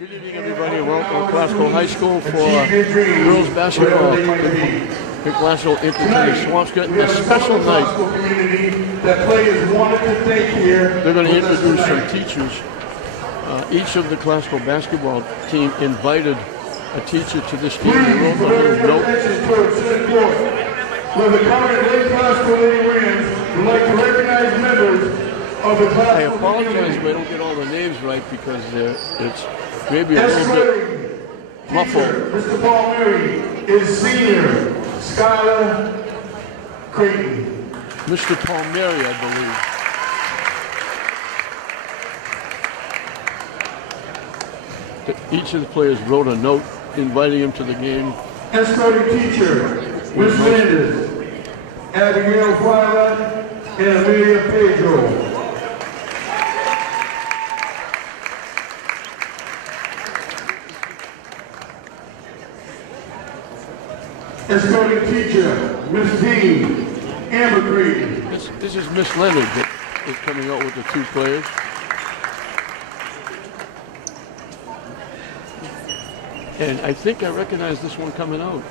Good evening, everybody. Welcome to Glasgow High School for girls basketball. The Glasgow entertains Swampscott. A special night. They're going to introduce some teachers. Each of the Glasgow basketball team invited a teacher to this game. They wrote a little note. When the current Lake Glasgow Lady Rams would like to recognize members of the Glasgow. I apologize if I don't get all the names right because it's maybe a little bit muffled. Mr. Paul Mary is senior. Skylar Creighton. Mr. Paul Mary, I believe. Each of the players wrote a note inviting him to the game. Escorting teacher, Ms. Landis, Abigail Violet, and Amelia Pedro. Escorting teacher, Ms. Dean, Amber Green. This is Miss Leonard that is coming out with the two players. And I think I recognize this one coming out.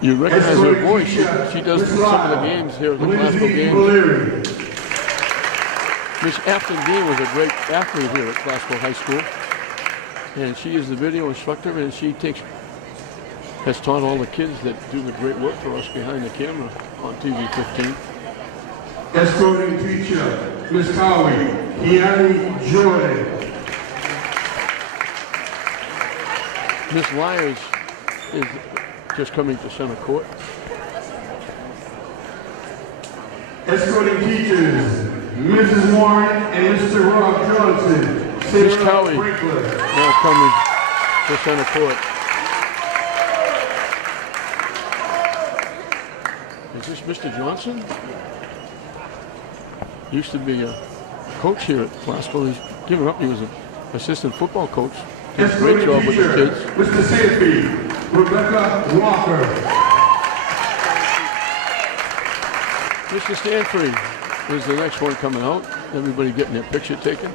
You recognize her voice. She does some of the games here at the Glasgow games. Miss Afton Dean was a great athlete here at Glasgow High School. And she is the video instructor, and she has taught all the kids that do the great work for us behind the camera on TV 15. Escorting teacher, Ms. Cowie, Kiani Jordan. Miss Lyers is just coming to center court. Escorting teachers, Mrs. Warren and Mr. Rob Johnson. Miss Cowie now coming to center court. Is this Mr. Johnson? Used to be a coach here at Glasgow. He's given up. He was an assistant football coach. Did a great job with the kids. Mr. Sanford, Rebecca Walker. Mr. Stanford is the next one coming out. Everybody getting their picture taken.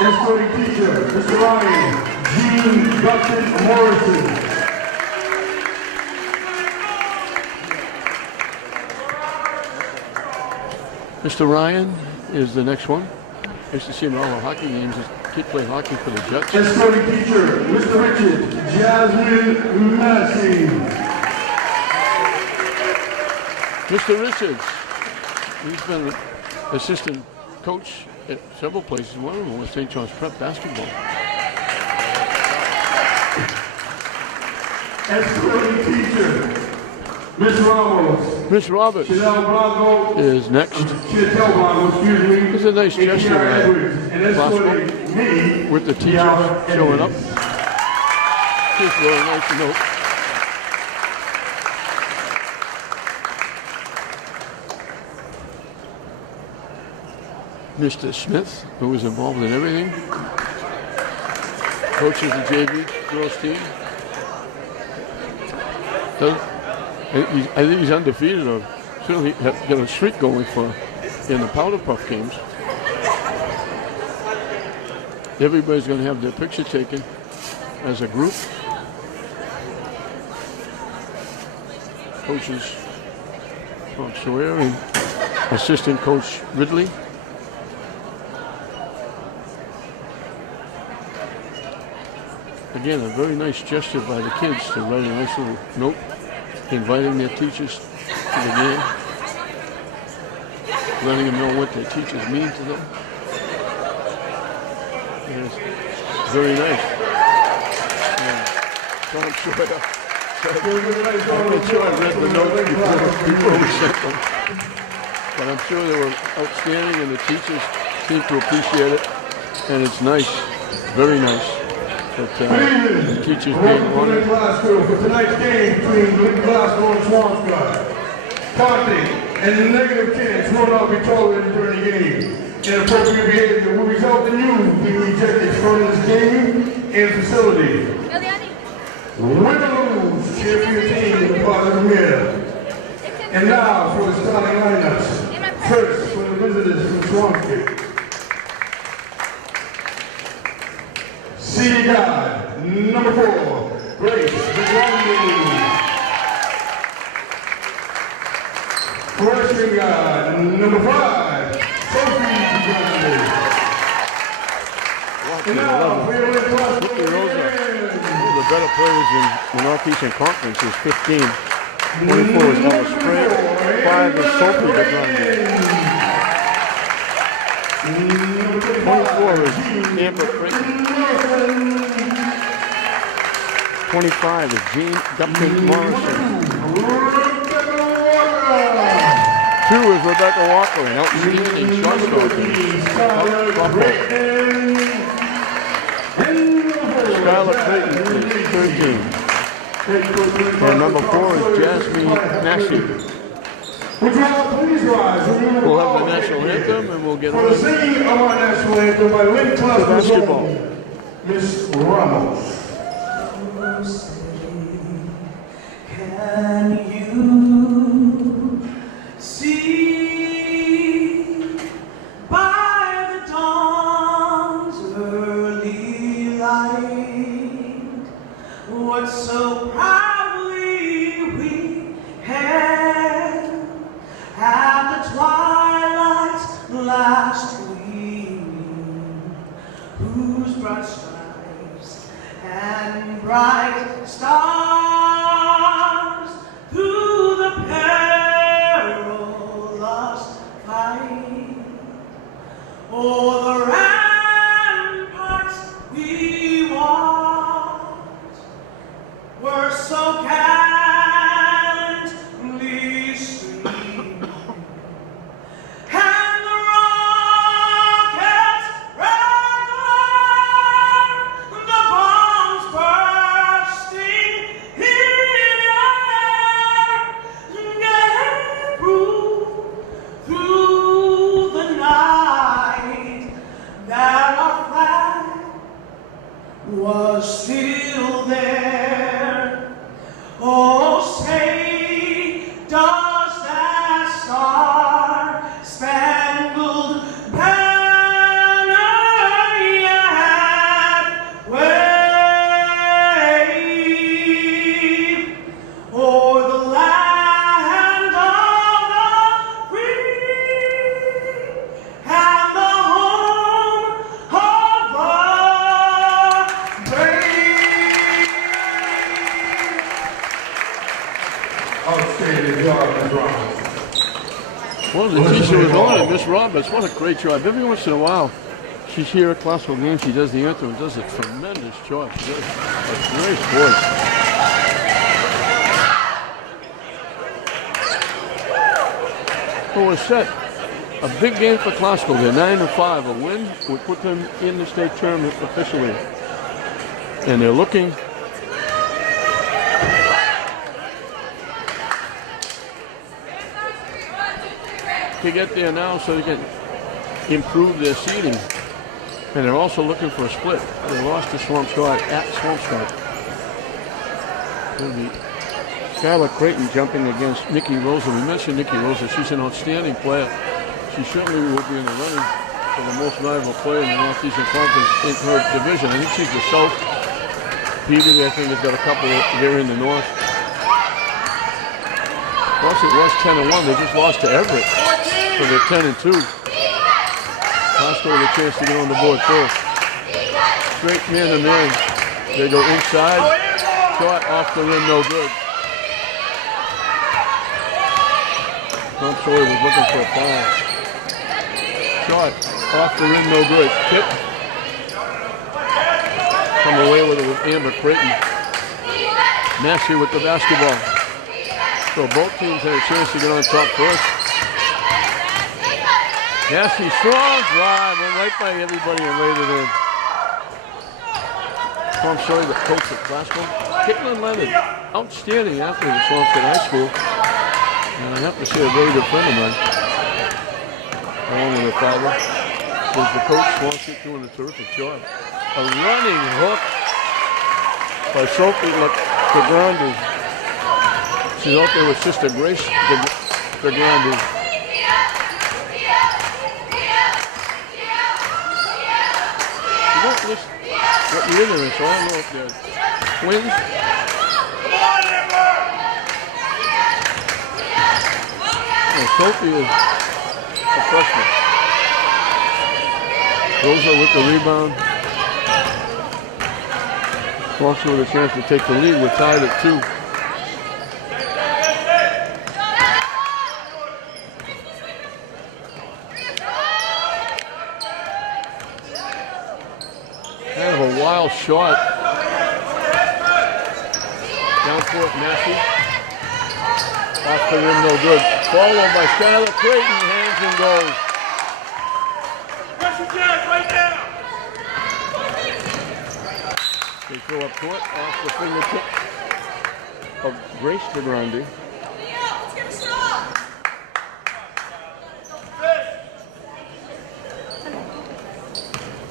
Escorting teacher, Mr. Ryan, Gene Dustin Morrison. Mr. Ryan is the next one. I used to see him at all the hockey games. His kid played hockey for the Jets. Escorting teacher, Mr. Richard, Jasmine Massey. Mr. Richards, he's been an assistant coach at several places. One of them was St. John's Prep basketball. Escorting teacher, Miss Ramos. Miss Roberts is next. It's a nice gesture at Glasgow with the teachers showing up. Just a really nice note. Mr. Smith, who was involved in everything, coaches the JV girls team. I think he's undefeated, or certainly got a streak going in the powder puff games. Everybody's going to have their picture taken as a group. Coaches Tom Sawyer and assistant coach Ridley. Again, a very nice gesture by the kids to write a nice little note inviting their teachers to the game, letting them know what their teachers mean to them. And it's very nice. And Tom Sawyer said, I'm sure I read the note before we sent them. But I'm sure they were outstanding and the teachers seem to appreciate it. And it's nice, very nice. That the teachers being honored. For tonight's game between Glasgow and Swampscott. Taunting and negative chants will not be tolerated during the game. Inappropriate behavior will result in you being ejected from this game and facility. Win or lose, champion team is part of the mirror. And now for the starting lineups. First, for the visitors from Swampscott. Senior guard, number 4, Grace DeGrande. Freshman guard, number 5, Sophie DeGrande. And now, we are in class. Ricky Rosa, one of the better players in the Northeastern Conference, is 15. 24 is Ella Sprague. 5 is Sophie DeGrande. 24 is Amber Creighton. 25 is Jean Dupton Morrison. 2 is Rebecca Walker, an outstanding shot stopping. Skylar Clayton is 13. And number 4 is Jasmine Massey. We'll have the national anthem and we'll get on. For the singing of our national anthem by Lynn Class basketball. Miss Ramos. Can you see by the dawn's early light what so proudly we hailed at the twilight's last gleaming, whose bright stripes and bright stars through the perilous fight o'er the ramparts we walked were so gallantly streaming, and the rockets rattled, the bombs bursting in air, gave proof through the night that our flag was still there. Oh, say, does that star-spangled banner yet wave o'er the land of the free and the home of the brave? Outstanding job, Miss Ramos. Well, the teacher was on it, Miss Roberts. What a great job. Every once in a while, she's here at Classical Games. She does the anthem and does a tremendous job. She does a great voice. Well, we're set. A big game for Classical. They're 9-5. A win would put them in the state tournament officially. And they're looking to get there now so they can improve their seeding. And they're also looking for a split. They lost to Swampscott at Swampscott. It'll be Skylar Creighton jumping against Nikki Rosa. We mentioned Nikki Rosa. She's an outstanding player. She certainly will be in the running for the most valuable player in the Northeastern Conference in her division. I think she's the South. Peter, I think, has got a couple there in the North. Plus, it was 10-1. They just lost to Everett. So they're 10-2. Costco with a chance to get on the board first. Straight man-to-man. They go inside. Shot off the rim, no good. Tom Sawyer was looking for a foul. Shot off the rim, no good. Tip. Come away with it with Amber Creighton. Massey with the basketball. So both teams had a chance to get on top first. Massey, strong drive, went right by everybody and laid it in. Tom Sawyer, the coach at Classical. Caitlin Leonard, outstanding athlete at Swampscott High School. And I have to say, a very good friend of mine. Along with her father. Was the coach, Swampscott, doing a terrific job. A running hook by Sophie DeGrande. She's out there with Sister Grace DeGrande. You don't listen. What Sophie in there, so I don't know if they're twins. And Sophie is a freshman. Rosa with the rebound. Also with a chance to take the lead. We're tied at 2. Kind of a wild shot. Down court, Massey. Off the rim, no good. Followed by Skylar Creighton, hands and goes. They throw up court off the fingertips of Grace DeGrande.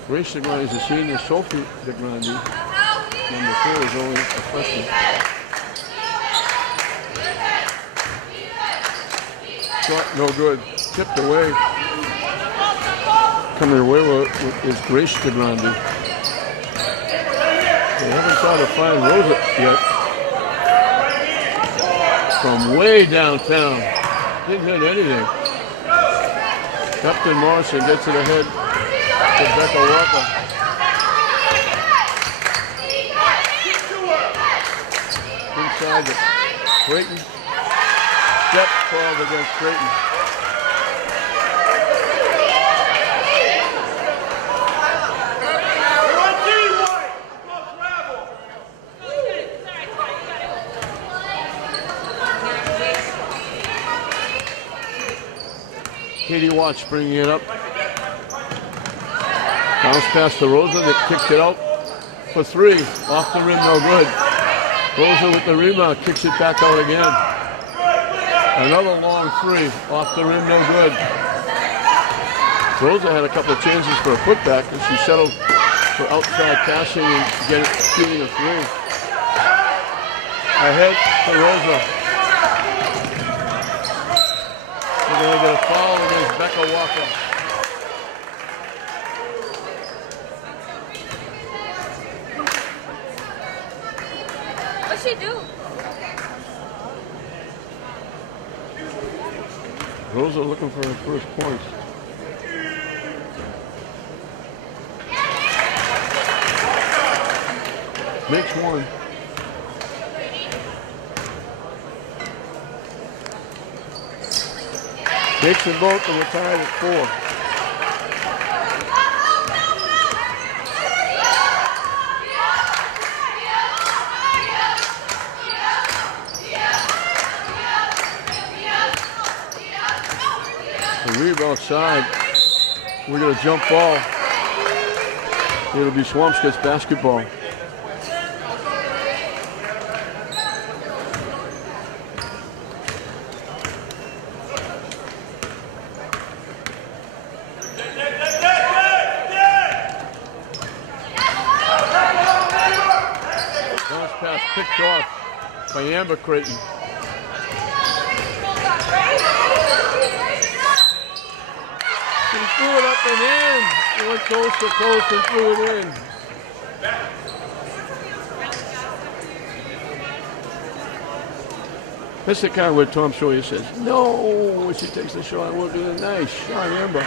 Grace DeGrande is a senior. Sophie DeGrande, number 4, is only a freshman. Shot no good. Tipped away. Coming away with is Grace DeGrande. They haven't tried to find Rosa yet. From way downtown. Didn't hit anything. Captain Morrison gets it ahead to Becca Walker. Inside to Creighton. Step called against Creighton. Katie Watts bringing it up. Bounce pass to Rosa that kicks it out for 3. Off the rim, no good. Rosa with the rebound, kicks it back out again. Another long 3. Off the rim, no good. Rosa had a couple of chances for a putback, and she settled for outside passing and shooting a 3. Ahead to Rosa. We're going to get a foul against Becca Walker. What'd she do? Rosa looking for her first points. Makes 1. Makes them both, and we're tied at 4. The rebound side. We got a jump ball. It'll be Swampscott's basketball. Picked off by Amber Creighton. She threw it up and in. She went coast to coast and threw it in. That's the kind where Tom Sawyer says, no, when she takes the shot, we'll do a nice shot, Amber.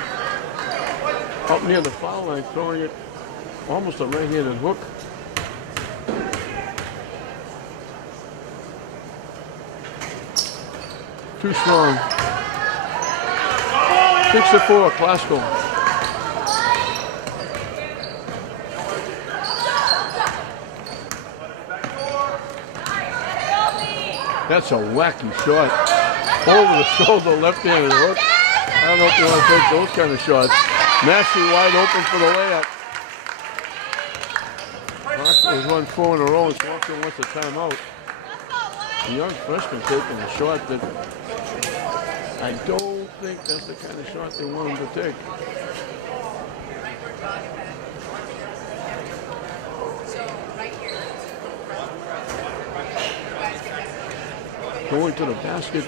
Up near the foul line, throwing it almost a right-handed hook. Too strong. 6-4, Classical. That's a wacky shot. Over the shoulder, left-handed hook. I don't know if you want to take those kind of shots. Massey wide open for the layup. Classical's won 4 in a row, and Swanson wants a timeout. The young freshman taking a shot that I don't think that's the kind of shot they want him to take. Going to the basket,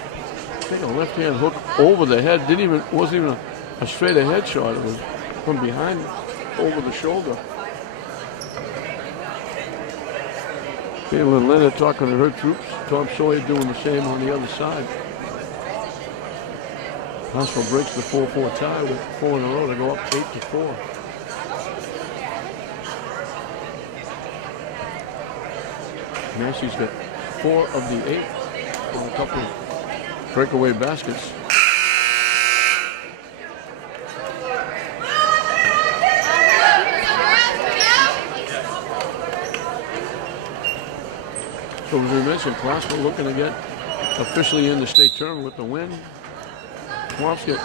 taking a left-hand hook over the head. Wasn't even a straight ahead shot. It was from behind, over the shoulder. Caitlin Leonard talking to her troops. Tom Sawyer doing the same on the other side. Huntsville breaks the 4-4 tie with 4 in a row to go up 8-4. Massey's got 4 of the 8 and a couple of breakaway baskets. So as we mentioned, Classville looking to get officially in the state tournament with the win. Swampscott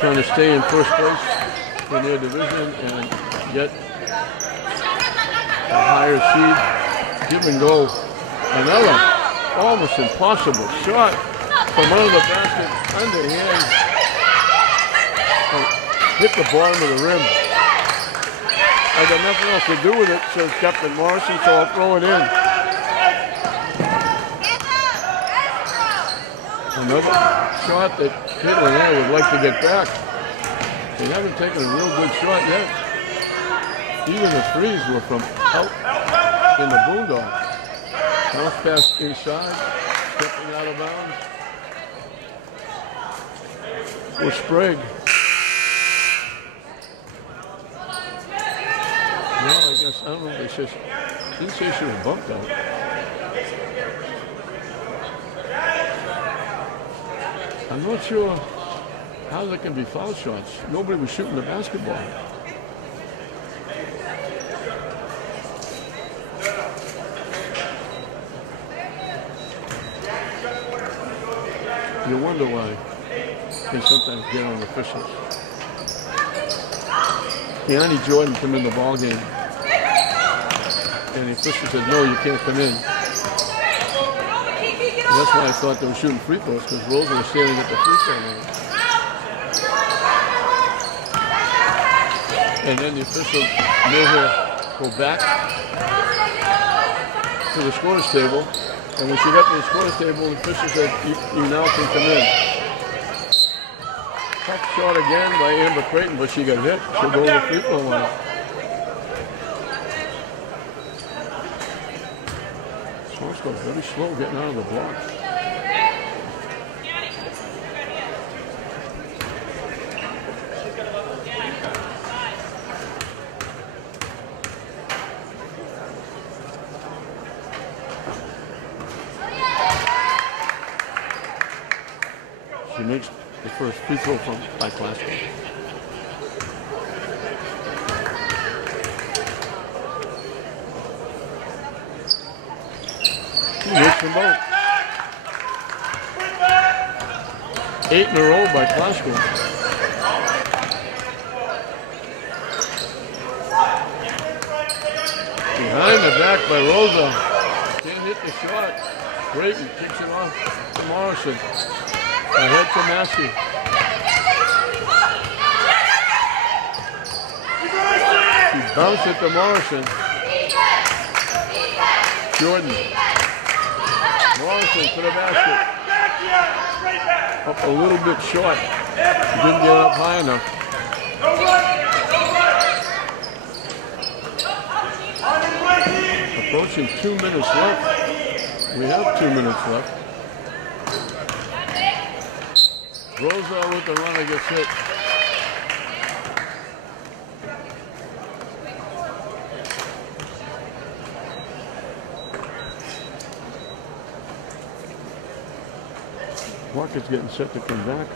trying to stay in first place in their division and get a higher seed. Give and go. Another almost impossible shot from under the basket, underhand. Hit the bottom of the rim. I got nothing else to do with it, says Captain Morrison, so I'll throw it in. Another shot that Caitlin and I would like to get back. They haven't taken a real good shot yet. Even the threes were from out in the boondocks. Bounce pass inside, stepping out of bounds. For Sprague. No, I guess, I don't know if they said, didn't say she was bumped out. I'm not sure how there can be foul shots. Nobody was shooting the basketball. You wonder why they sometimes get on officials. Keani Jordan come in the ball game, and the official said, "No, you can't come in." And that's why I thought they were shooting free throws, because Rosa was standing at the free throw line. And then the official made her go back to the scorer's table. And when she got to the scorer's table, the official said, you now can come in. Tough shot again by Amber Creighton, but she got hit. She'll go to the free throw line. Swampscott very slow getting out of the block. She makes the first free throw from by Classville. She makes them both. 8 in a row by Classville. Behind the back by Rosa. Can't hit the shot. Creighton kicks it off to Morrison. Ahead to Massey. She bounced it to Morrison. Jordan. Morrison to the basket. Up a little bit short. Didn't get up high enough. Approaching 2 minutes left. We have 2 minutes left. Rosa with the runner gets hit. Walker's getting set to come back.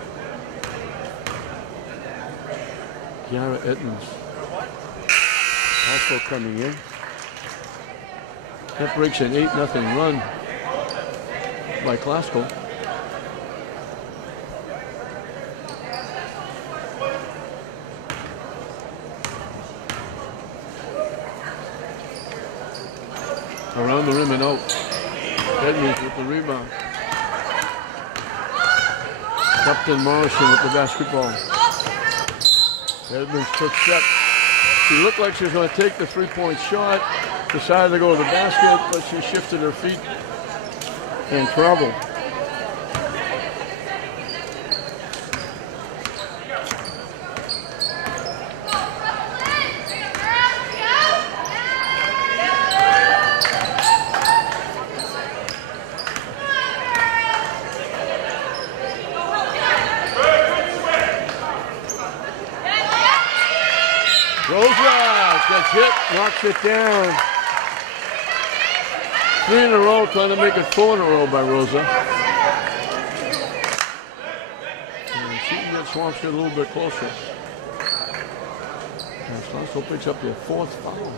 Kiara Edmonds also coming in. That breaks an 8-0 run by Classville. Around the rim and out. Edmonds with the rebound. Captain Morrison with the basketball. Edmonds took steps. She looked like she was going to take the three-point shot. Decided to go to the basket, but she shifted her feet and traveled. Rosa gets hit, knocks it down. 3 in a row, trying to make it 4 in a row by Rosa. And she can get Swampscott a little bit closer. And Swampscott picks up their 4th foul.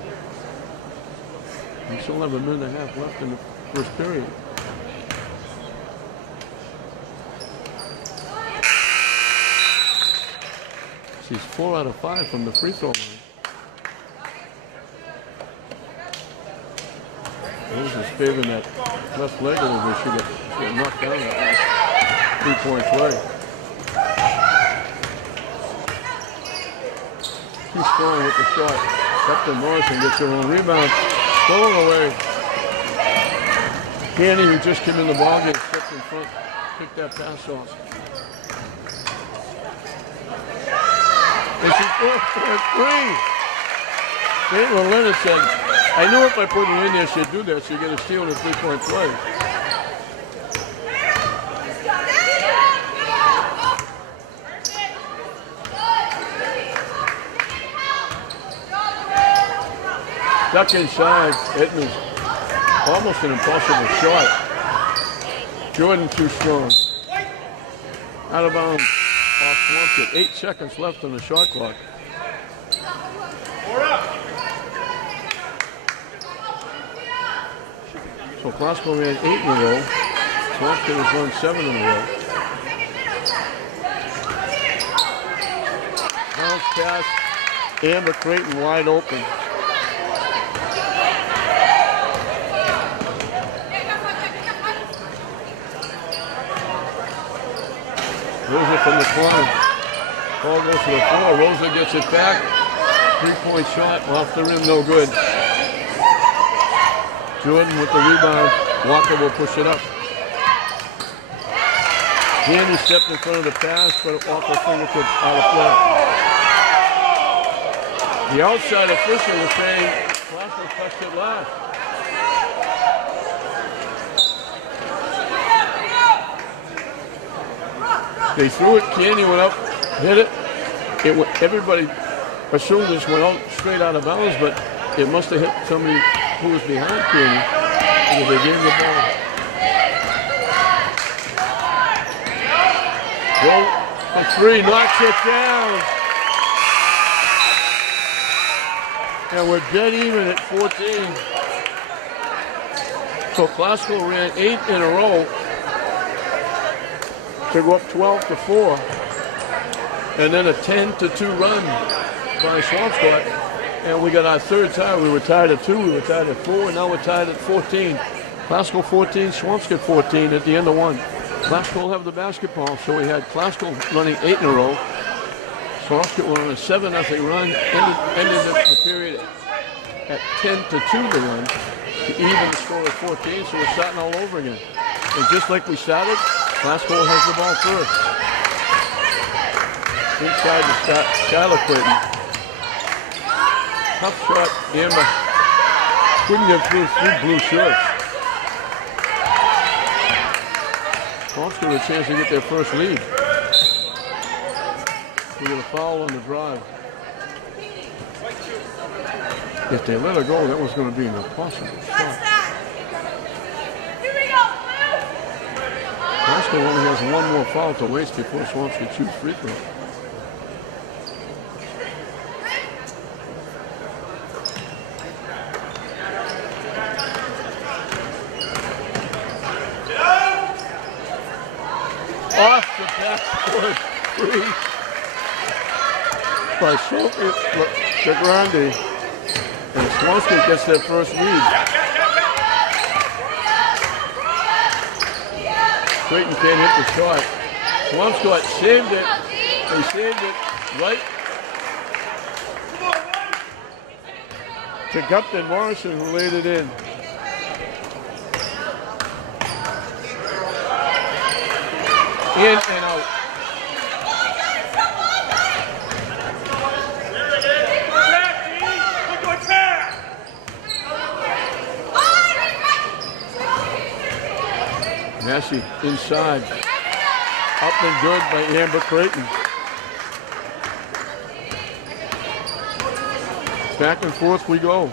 We still have a minute and a half left in the first period. She's 4 out of 5 from the free throw line. Rosa's favoring that left leg a little bit. She got knocked down that 3-point play. Too strong with the shot. Captain Morrison gets her own rebound. Stolen away. Candy, who just came in the ballgame, stepped in front, picked that pass off. And she's 4-3. Caitlin Leonard said, I knew if I put her in there, she'd do that. She'd get a steal and a 3-point play. Duck inside. Edmonds. Almost an impossible shot. Jordan too strong. Out of bounds. Off Swampscott. 8 seconds left on the shot clock. So Glasgow ran 8 in a row. Swampscott has run 7 in a row. Bounce pass. Amber Creighton wide open. Rosa from the corner. Ball goes to the floor. Rosa gets it back. 3-point shot off the rim, no good. Jordan with the rebound. Walker will push it up. Candy stepped in front of the pass, but off her fingertips out of play. The outside official was saying Glasgow touched it last. They threw it, Candy went up, hit it. Everybody assumed this went out straight out of bounds, but it must have hit somebody who was behind Candy because they gave him the ball. Roll for 3, knocks it down. And we're dead even at 14. So Glasgow ran 8 in a row to go up 12-4, and then a 10-2 run by Swampscott, and we got our 3rd tie. We were tied at 2, we were tied at 4, and now we're tied at 14. Glasgow 14, Swampscott 14 at the end of 1. Glasgow will have the basketball, so we had Glasgow running 8 in a row. Swampscott went on a 7-0 run, ended the period at 10-2 to run to even the score at 14, so we're starting all over again. And just like we started, Glasgow has the ball first. Inside to Skylar Creighton. Tough shot, Amber. Couldn't get through 3 blue shirts. Swampscott with a chance to get their first lead. We got a foul on the drive. If they let her go, that was going to be an impossible shot. Glasgow only has 1 more foul to waste before Swampscott shoots free throw. Off the backboard 3 by Sophie Grande. And Swampscott gets their first lead. Creighton can't hit the shot. Swampscott saved it. They saved it right to Captain Morrison, who laid it in. In and out. Massey inside. Up and good by Amber Creighton. Back and forth we go.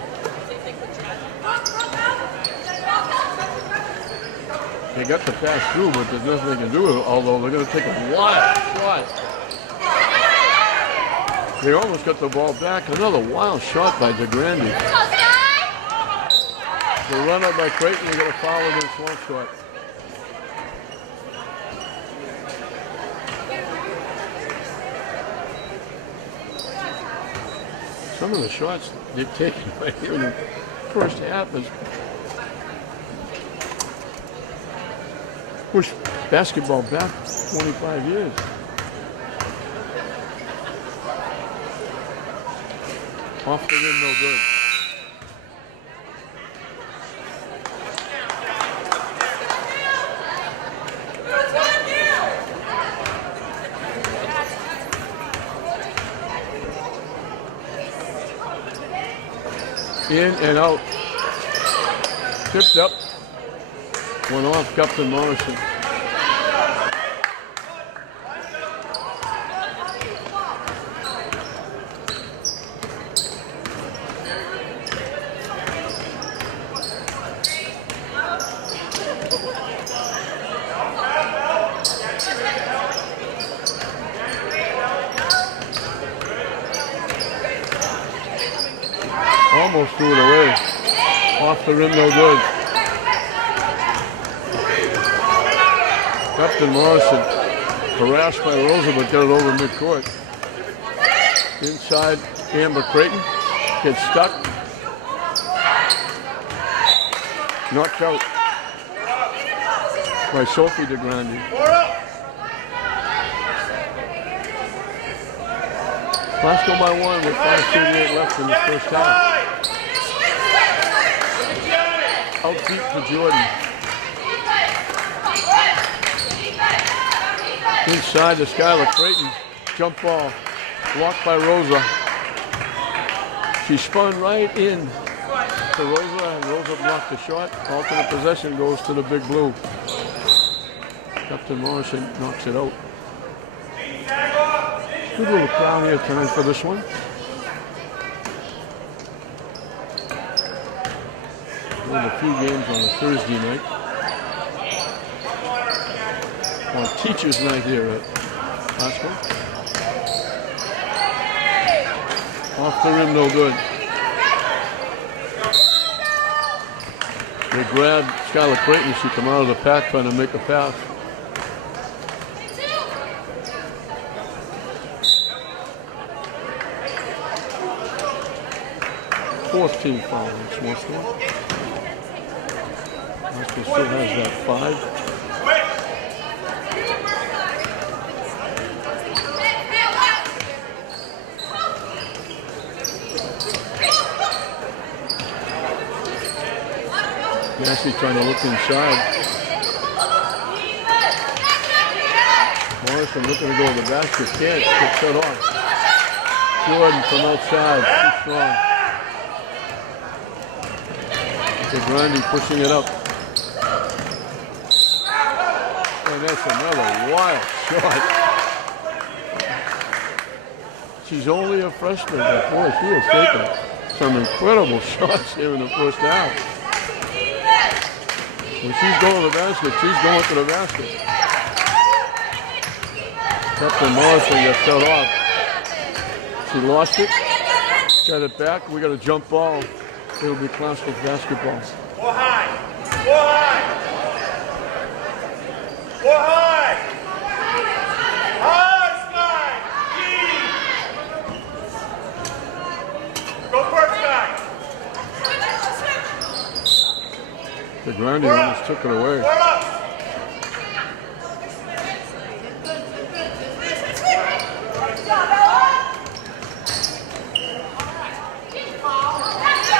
They got the pass through, but there's nothing they can do with it, although they're going to take a wild shot. They almost got the ball back. Another wild shot by DeGrande. The run up by Creighton, they got a foul against Swampscott. Some of the shots they've taken right here in the first half is push basketball back 25 years. Off the rim, no good. In and out. Tipped up. Went off Captain Morrison. Almost threw it away. Off the rim, no good. Captain Morrison harassed by Rosa, but got it over midcourt. Inside, Amber Creighton gets stuck. Knocked out by Sophie DeGrande. Glasgow by one with 5:38 left in the first half. Out deep to Jordan. Inside to Skylar Creighton. Jump ball. Blocked by Rosa. She spun right in to Rosa, and Rosa blocked the shot. Alternate possession goes to the Big Blue. Captain Morrison knocks it out. Good little crowd here tonight for this one. One of the few games on a Thursday night. On Teachers' Night here at Glasgow. Off the rim, no good. They grab Skylar Creighton. She come out of the pack trying to make a pass. Fourth team foul on Swampscott. Glasgow still has that 5. Massey trying to look inside. Morrison looking to go to the basket. Can't. Gets shut off. Jordan from outside. Too strong. DeGrande pushing it up. And that's another wild shot. She's only a freshman, but boy, she has taken some incredible shots here in the first half. When she's going to the basket, she's going to the basket. Captain Morrison got shut off. She lost it. Got it back. We got a jump ball. It'll be Glasgow basketball. Go high. Go high. Go high. High, Sky. Go first, Sky. DeGrande almost took it away.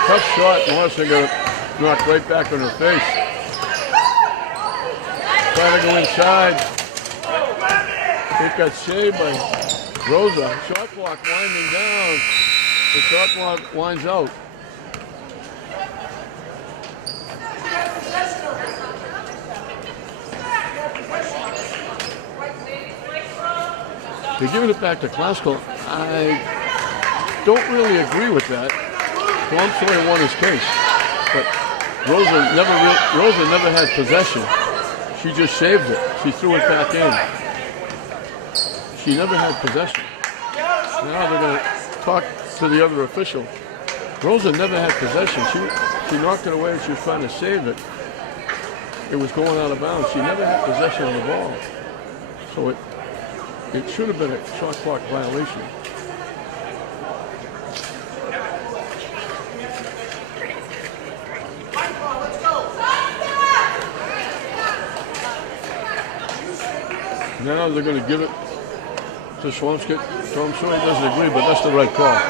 Tough shot. Morrison got knocked right back on her face. Trying to go inside. It got saved by Rosa. Shot clock winding down. The shot clock winds out. They're giving it back to Glasgow. I don't really agree with that. Tom Sawyer won his case, but Rosa never had possession. She just saved it. She threw it back in. She never had possession. Now they're going to talk to the other official. Rosa never had possession. She knocked it away and she was trying to save it. It was going out of bounds. She never had possession of the ball. So it should have been a shot clock violation. Now they're going to give it to Swampscott. Tom Sawyer doesn't agree, but that's the right call.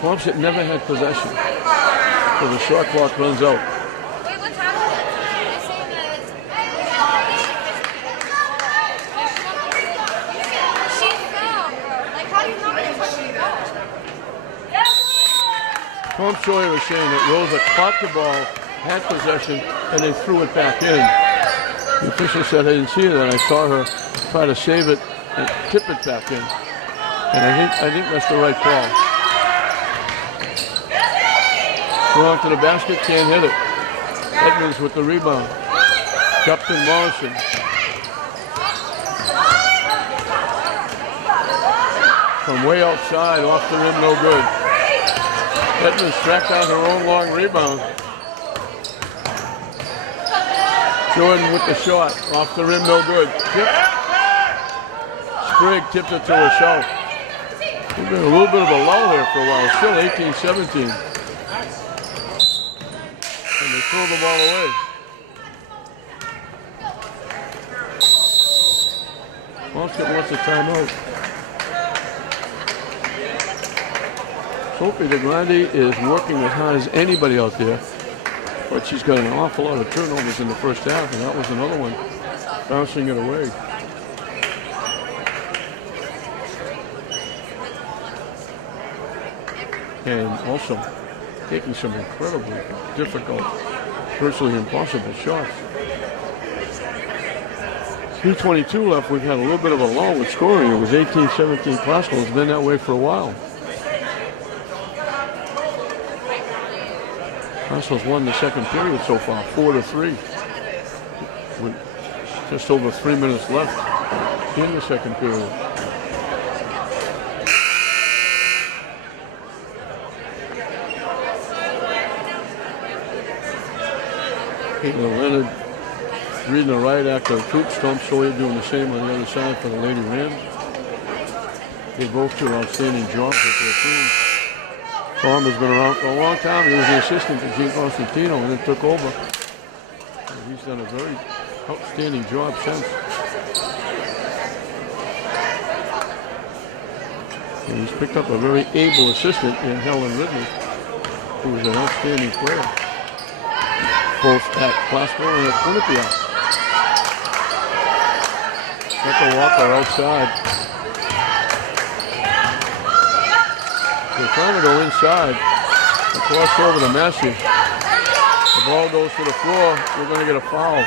Swampscott never had possession. So the shot clock runs out. Wait, what's happening? They're saying that she fell, bro. Like, how do you know when touch the ball? Tom Sawyer is saying that Rosa caught the ball, had possession, and then threw it back in. The official said, I didn't see it, and I saw her try to save it and tip it back in. And I think that's the right call. Going to the basket, can't hit it. Edmonds with the rebound. Captain Morrison. From way outside, off the rim, no good. Edmonds tracked out her own long rebound. Jordan with the shot, off the rim, no good. Tip. Sprigg tipped it to herself. There's been a little bit of a lull here for a while. Still 18-17. And they throw the ball away. Swampscott wants a timeout. Sophie DeGrande is working as hard as anybody out there. But she's got an awful lot of turnovers in the first half, and that was another one, bouncing it away. And also taking some incredibly difficult, virtually impossible shots. 3:22 left. We've had a little bit of a lull with scoring. It was 18-17 Classical. It's been that way for a while. Classical's won the second period so far, 4-3. With just over 3 minutes left in the second period. Caitlin Leonard reading the right after the troops. Tom Sawyer doing the same on the other side for the Lady Rams. They both do outstanding jobs with their teams. Tom has been around for a long time. He was the assistant to Gene Constantino and then took over. And he's done a very outstanding job since. And he's picked up a very able assistant in Helen Ridley, who is an outstanding player, both at Classical and at Quinnipiac. Becca Walker outside. They're trying to go inside. The cross over to Massey. The ball goes to the floor. We're going to get a foul.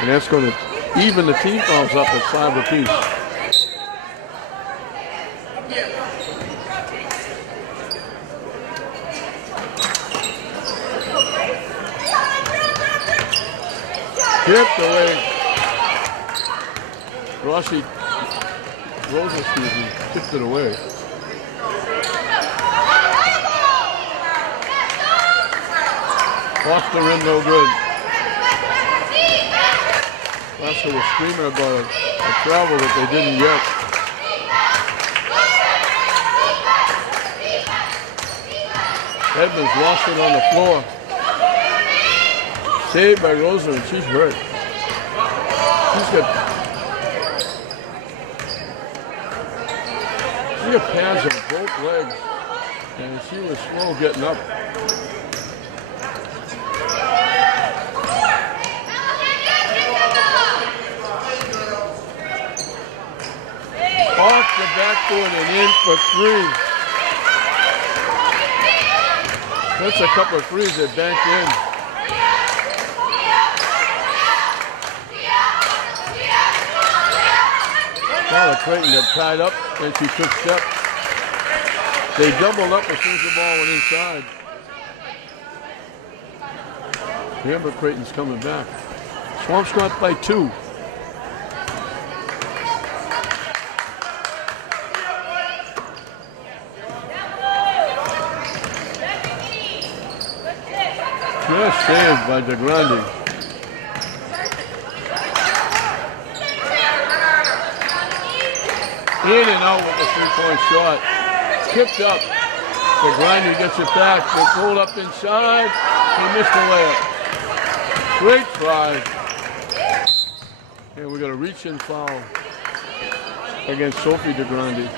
And that's going to even the team fouls up at 5 apiece. Tipped away. Rosa, tipped it away. Off the rim, no good. Lasso was screaming about a travel that they didn't get. Edmonds lost it on the floor. Saved by Rosa, and she's hurt. She's got pads on both legs, and she was slow getting up. Off the backboard and in for 3. That's a couple of threes that banked in. Skylar Creighton got tied up and she took steps. They doubled up as soon as the ball went inside. Amber Creighton's coming back. Swampscott by 2. Just saved by DeGrande. In and out with the three-point shot. Kicked up. DeGrande gets it back. They pulled up inside. He missed the layup. Great try. And we got a reach-in foul against Sophie DeGrande.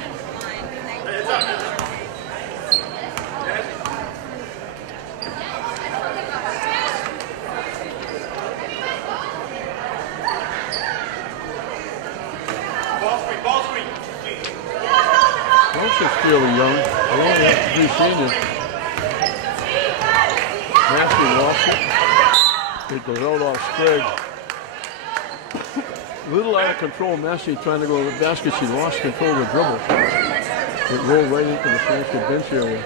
Both are fairly young. They only have 3 seniors. Massey lost it. It goes out off Sprague. A little out of control. Massey trying to go to the basket. She lost control of the dribble. It rolled right into the Swampscott bench area.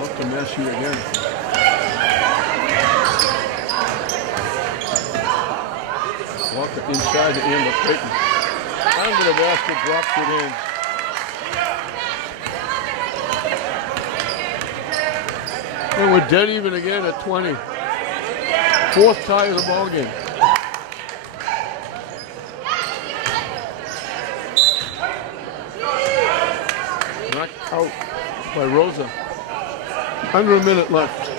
Up to Massey again. Walked it inside the end of Creighton. Under the basket, drops it in. And we're dead even again at 20. 4th tie of the ball game. Knocked out by Rosa. Under a minute left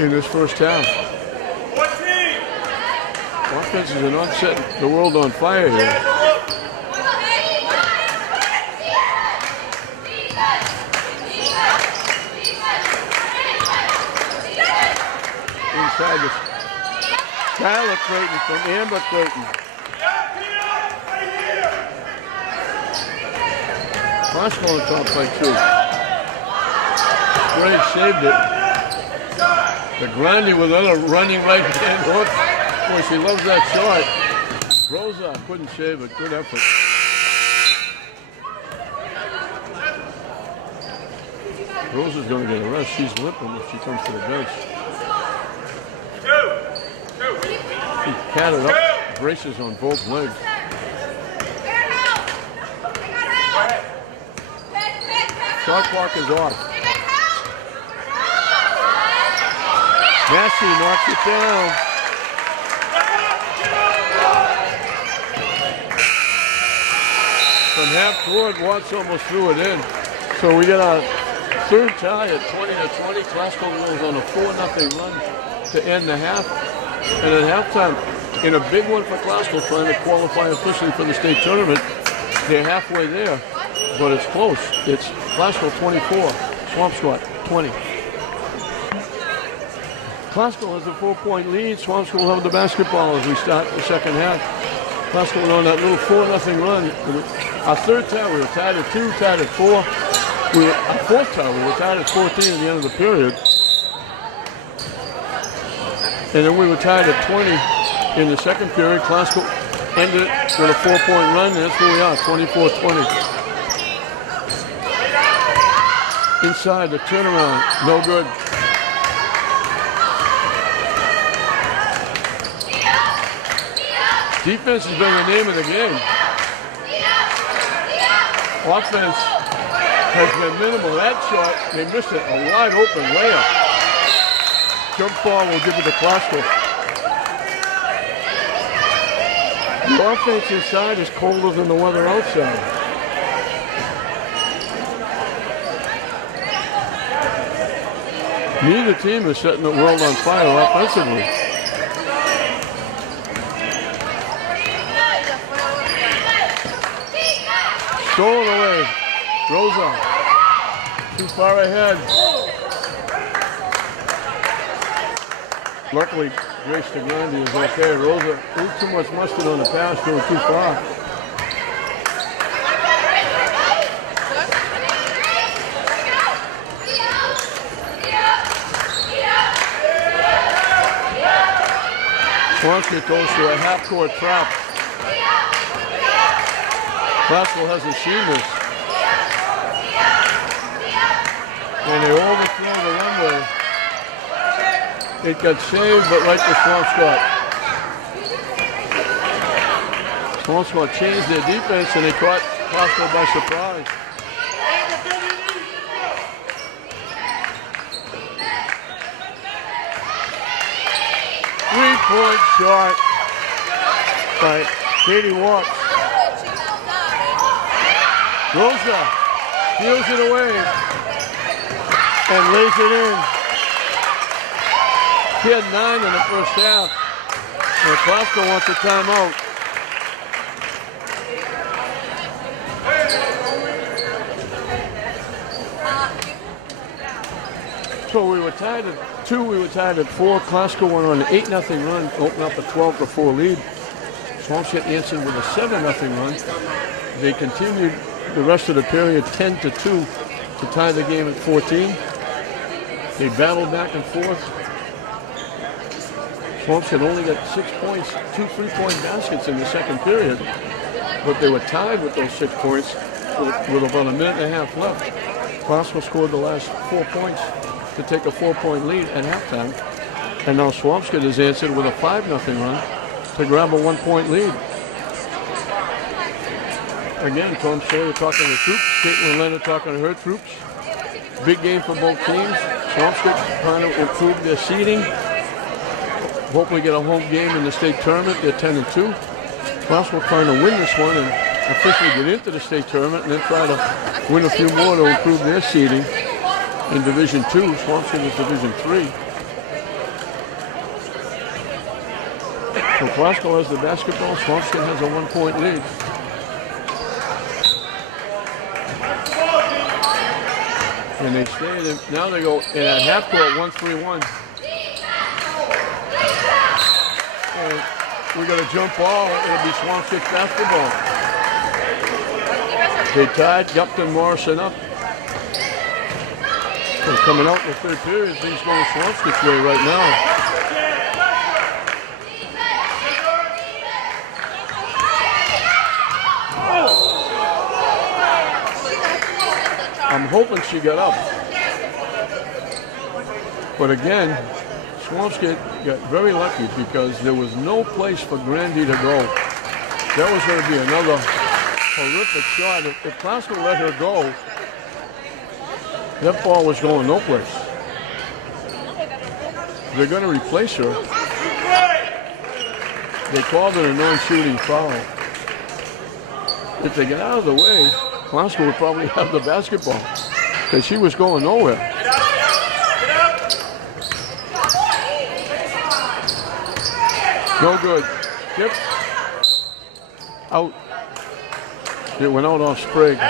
in this first half. Offenses are not setting the world on fire here. Inside the Skylar Creighton from Amber Creighton. Costco on top by 2. Sprague saved it. DeGrande with another running right hand hook. Boy, she loves that shot. Rosa couldn't save it. Good effort. Rosa's going to get a rest. She's limping if she comes to the bench. She padded up, braces on both legs. Shot clock is off. Massey knocks it down. From half court, Watts almost threw it in. So we get our 3rd tie at 20-20. Glasgow goes on a 4-0 run to end the half. And at halftime, in a big one for Glasgow, trying to qualify officially for the state tournament, they're halfway there, but it's close. It's Glasgow 24, Swampscott 20. Glasgow has a 4-point lead. Swampscott will have the basketball as we start the second half. Glasgow went on that little 4-0 run. Our 3rd tie, we were tied at 2, tied at 4. Our 4th tie, we were tied at 14 at the end of the period. And then we were tied at 20 in the second period. Glasgow ended it with a 4-point run, and that's where we are, 24-20. Inside, the turnaround, no good. Defense has been the name of the game. Offense has been minimal. That shot, they missed it, a wide open layup. Jump ball will give it to Glasgow. The offense inside is colder than the weather outside. Neither team is setting the world on fire offensively. Stolen away. Rosa. Too far ahead. Luckily, Grace DeGrande is okay. Rosa, a little too much mustard on the pass, going too far. Swampscott goes to a half-court trap. Classical hasn't seen this. And they overthrow the runway. It got saved, but right to Swampscott. Swampscott changed their defense, and they caught Classical by surprise. Three-point shot by Katie Watts. Rosa steals it away and lays it in. She had 9 in the first half. And Classical wants a timeout. So we were tied at 2, we were tied at 4. Classical went on an 8-0 run, opened up a 12-4 lead. Swampscott answered with a 7-0 run. They continued the rest of the period 10-2 to tie the game at 14. They battled back and forth. Swampscott only got 6 points, 2 3-point baskets in the second period, but they were tied with those 6 points with about a minute and a half left. Classical scored the last 4 points to take a 4-point lead at halftime. And now Swampscott has answered with a 5-0 run to grab a 1-point lead. Again, Tom Sawyer talking to troops, Caitlin Leonard talking to her troops. Big game for both teams. Swampscott trying to improve their seeding. Hopefully get a home game in the state tournament. They're 10-2. Classical trying to win this one and officially get into the state tournament and then try to win a few more to improve their seeding in Division 2. Swampscott is Division 3. So Classical has the basketball. Swampscott has a 1-point lead. And they stay, now they go in at half court, 1-3-1. And we got a jump ball, it'll be Swampscott basketball. They tied Gupton Morrison up. So coming out in the third period, things going Swampscott's way right now. I'm hoping she got up. But again, Swampscott got very lucky because there was no place for Grandy to go. That was going to be another horrific shot. If Classical let her go, that ball was going no place. They're going to replace her. They called it a non-shooting foul. If they get out of the way, Classical would probably have the basketball because she was going nowhere. No good. Tip. Out. It went out off Sprague. I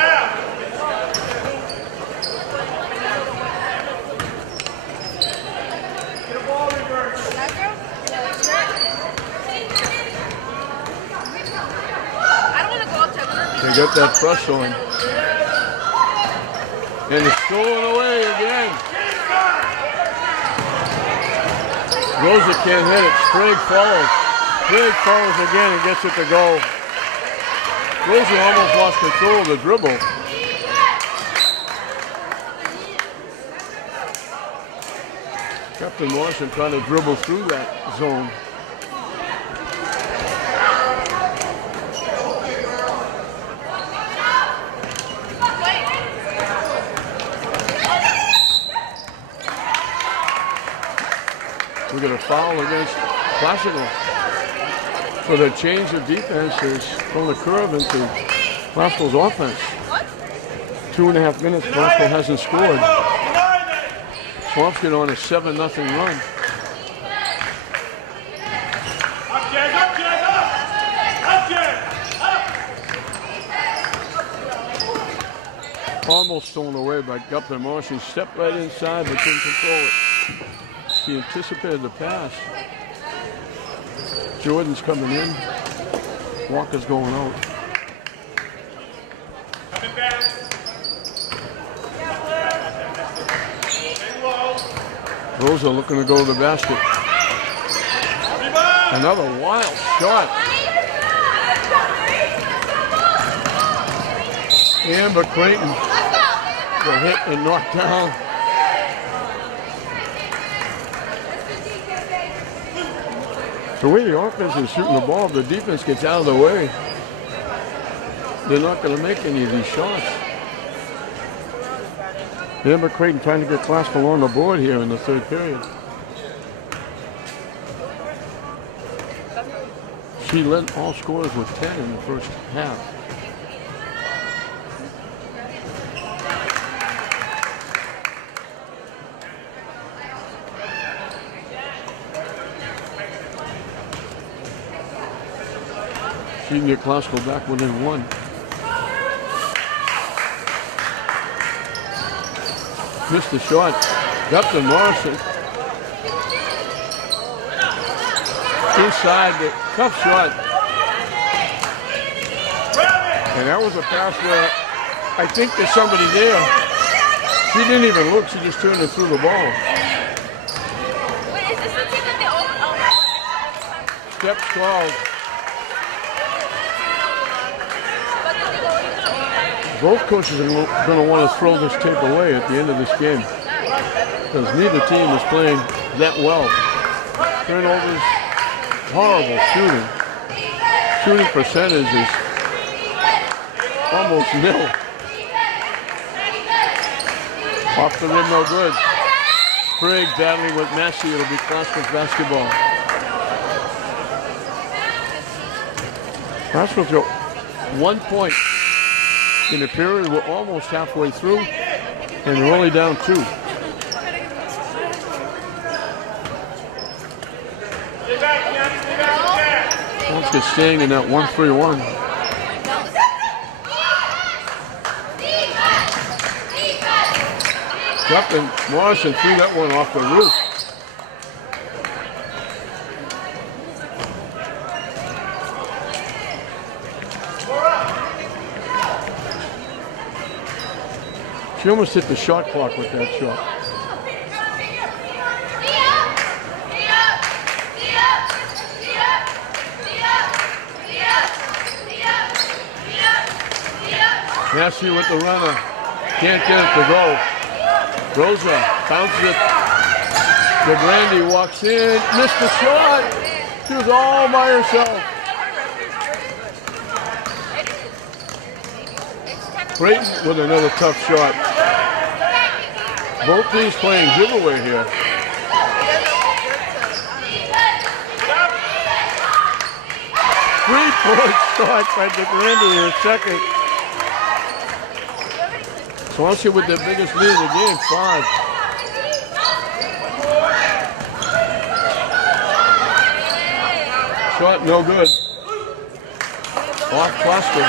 don't want to go up to her. They got that press on. And it's stolen away again. Rosa can't hit it. Sprague follows. Sprague follows again and gets it to go. Rosa almost lost control of the dribble. Captain Morrison trying to dribble through that zone. We got a foul against Classical. So the change of defense is from the curve into Classical's offense. 2.5 minutes, Classical hasn't scored. Swampscott on a 7-0 run. Almost stolen away by Gupton Morrison. Stepped right inside but couldn't control it. He anticipated the pass. Jordan's coming in. Walker's going out. Coming back. Rosa looking to go to the basket. Rebound! Another wild shot. Amber Creighton got hit and knocked down. The way the offense is shooting the ball, if the defense gets out of the way, they're not going to make any of these shots. Amber Creighton trying to get Classical on the board here in the third period. She led all scorers with 10 in the first half. She can get Classical back within one. Missed the shot. Captain Morrison. Inside, the tough shot. And that was a pass where I think there's somebody there. She didn't even look, she just turned and threw the ball. Wait, is this the team that they Step 12. Both coaches are going to want to throw this tape away at the end of this game because neither team is playing that well. Turnovers, horrible shooting. Shooting percentage is almost nil. Off the rim, no good. Sprigg battling with Massey. It'll be Classical's basketball. Classical's got 1 point. In the period, we're almost halfway through, and we're only down 2. Swampscott staying in that 1-3-1. Captain Morrison threw that one off the roof. She almost hit the shot clock with that shot. Massey with the runner. Can't get it to go. Rosa bounces it. The Brandy walks in. Missed the shot. She was all by herself. Creighton with another tough shot. Both teams playing giveaway here. Three-point shot by DeGrande in the second. Swampscott with their biggest lead of the game, 5. Shot no good. Off Classical.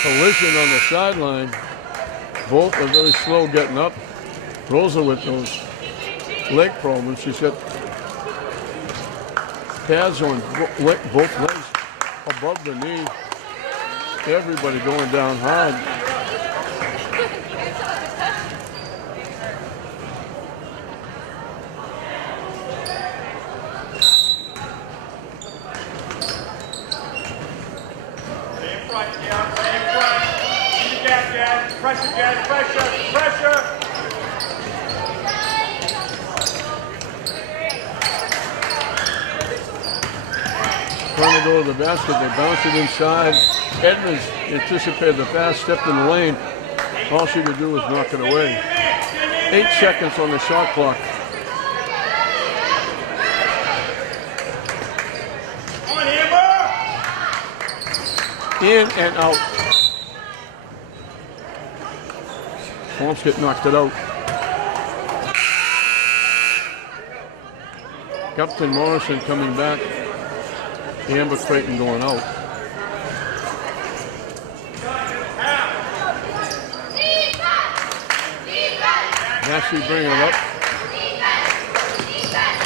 Collision on the sideline. Both are very slow getting up. Rosa with those leg problems. She's got pads on both legs above the knee. Everybody going down hard. Pressure. Trying to go to the basket, they bounce it inside. Edmonds anticipated the pass, stepped in the lane. All she could do was knock it away. 8 seconds on the shot clock. In and out. Swampscott knocked it out. Captain Morrison coming back. Amber Creighton going out. Massey bringing it up.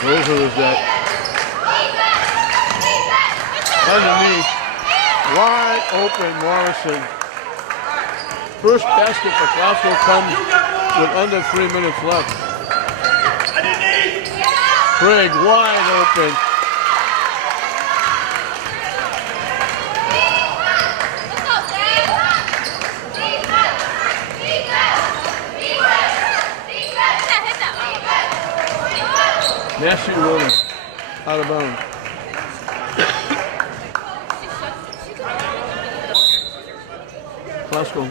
Rosa is that. Underneath. Wide open Morrison. First basket for Glasgow comes with under 3 minutes left. Craig wide open. Nasty rolling out of bounds. Glasgow.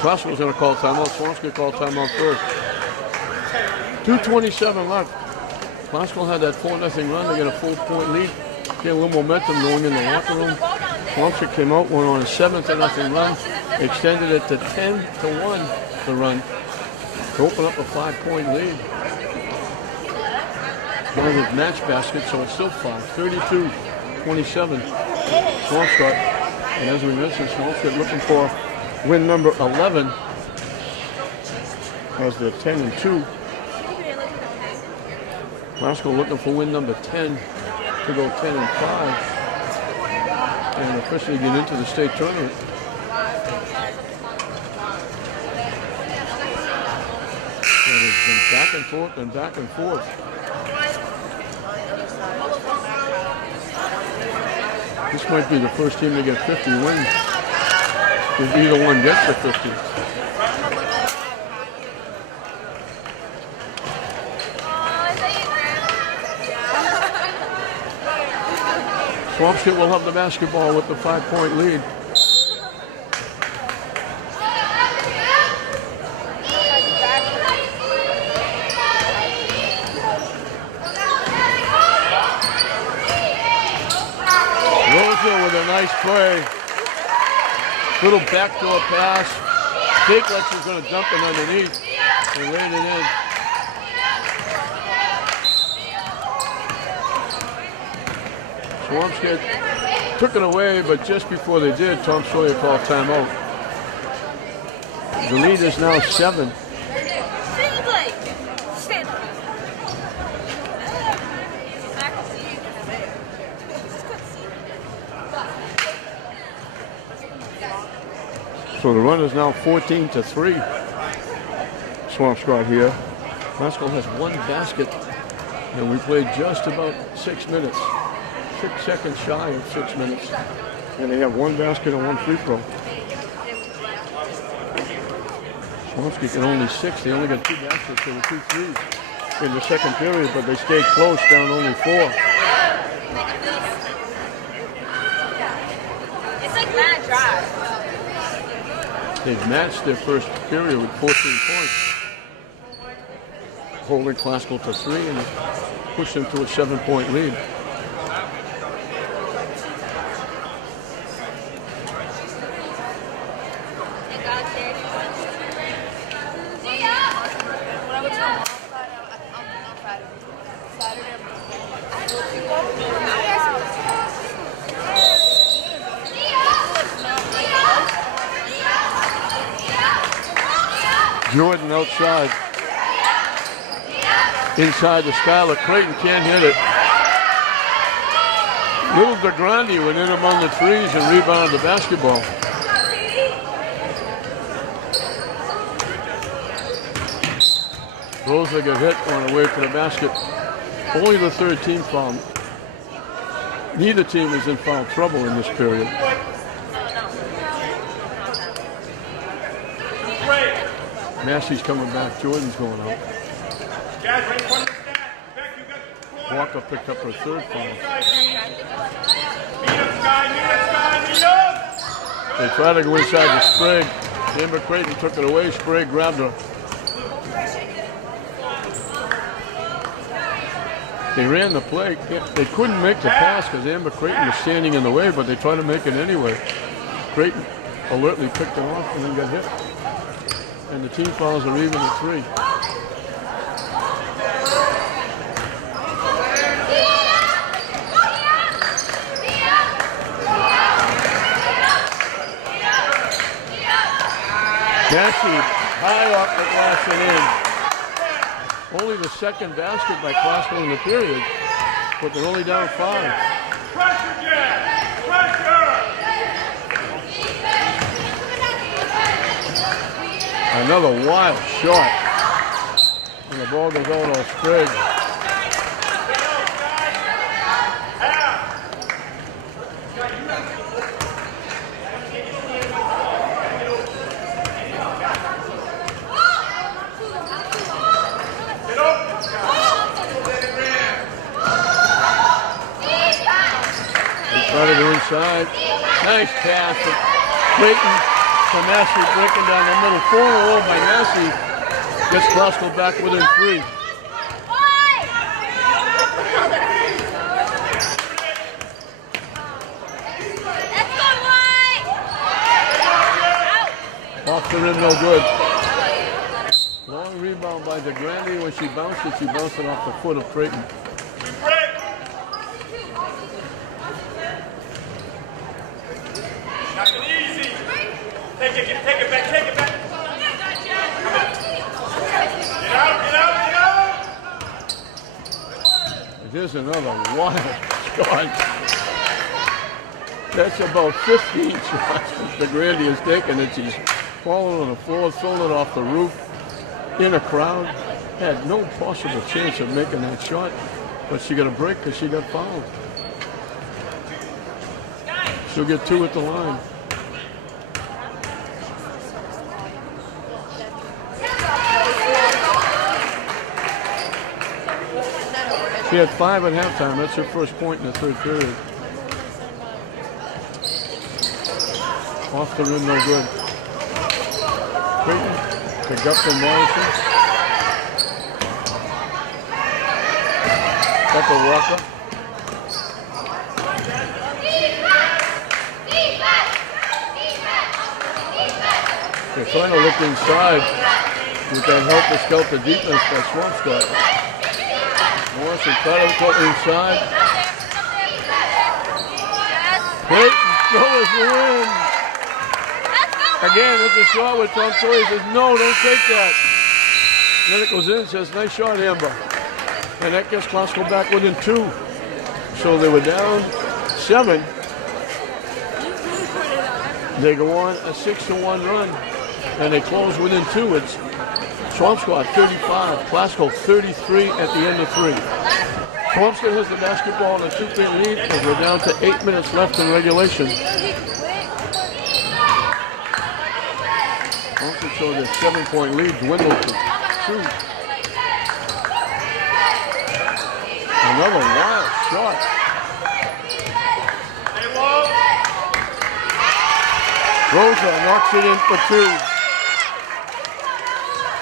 Glasgow's going to call timeout. Swampscott call timeout first. 2:27 left. Glasgow had that 4-0 run. They get a full point lead. Get a little momentum going in the locker room. Swampscott came out, went on a 7-0 run. Extended it to 10-1 the run to open up a 5-point lead. One with match basket, so it's still 32-27. Swampscott. And as we mentioned, Swampscott looking for win number 11 as they're 10-2. Glasgow looking for win number 10 to go 10-5 and officially get into the state tournament. And it's been back and forth and back and forth. This might be the first team to get 50 wins. If either one gets to 50. Swampscott will have the basketball with the 5-point lead. With a nice play. Little backdoor pass. Stakelets is going to dump it underneath and laid it in. Swampscott took it away, but just before they did, Tom Sawyer called timeout. The lead is now 7. So the run is now 14-3. Swampscott here. Glasgow has one basket, and we played just about 6 minutes. 6 seconds shy of 6 minutes. And they have one basket and one free throw. Swampscott got only 6. They only got 2 baskets. There were 2 threes in the second period, but they stayed close, down only 4. It's like mad drive. They've matched their first period with 14 points. Holding Glasgow to 3 and pushed them to a 7-point lead. Jordan outside. Inside the Skylar. Creighton can't hit it. Little DeGrande went in among the threes and rebounded the basketball. Rosa got hit on the way to the basket. Only the third team foul. Neither team is in foul trouble in this period. Massey's coming back. Jordan's going out. Walker picked up her third foul. They tried to go inside to Sprague. Amber Creighton took it away. Sprague grabbed her. They ran the play. They couldn't make the pass because Amber Creighton was standing in the way, but they tried to make it anyway. Creighton alertly picked it off and then got hit. And the team fouls are even at 3. Massey high off the glass and in. Only the second basket by Glasgow in the period, but they're only down 5. Another wild shot. And the ball goes over to Sprague. Right to the inside. Nice pass from Clayton to Massey, breaking down the middle. 4 in a row by Massey. Gets Glasgow back within 3. Off the rim, no good. Long rebound by DeGrande. When she bounced it off the foot of Creighton. Take it back. Get out. There's another wild shot. That's about 15 shots DeGrande has taken, and she's fallen on the floor, thrown it off the roof in a crowd. Had no possible chance of making that shot, but she got a break because she got fouled. She'll get 2 at the line. She had 5 at halftime. That's her first point in the third period. Off the rim, no good. Creighton picked up from Morrison. Pepper Walker. They're trying to look inside with that helter-skelter defense by Swampscott. Morrison trying to go inside. Creighton throws the win. Again, it's a shot with Tom Sawyer. He says, no, don't take that. And then it goes in and says, nice shot, Amber. And that gets Glasgow back within 2. So they were down 7. They go on a 6-1 run. And they close within 2. It's Swampscott 35, Glasgow 33 at the end of 3. Swampscott has the basketball in a 2-point lead as we're down to 8 minutes left in regulation. Swampscott showed a 7-point lead, dwindled to 2. Another wild shot. Rosa knocks it in for 2.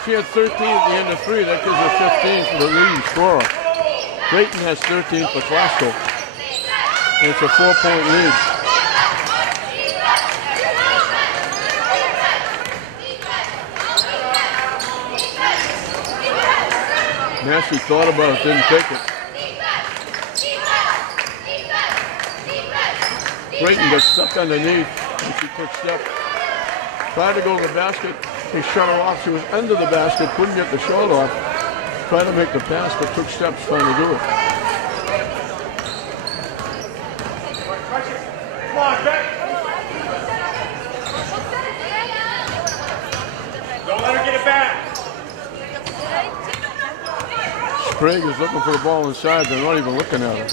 She had 13 at the end of 3. That gives her 15 for the leading scorer. Creighton has 13 for Glasgow. And it's a 4-point lead. Massey thought about it, didn't take it. Creighton got stuck underneath and she took step. Tried to go to the basket. He shut her off. She was under the basket, couldn't get the shot off. Tried to make the pass, but took steps trying to do it. Come on, back. Don't let her get it back. Sprague is looking for the ball inside. They're not even looking at her.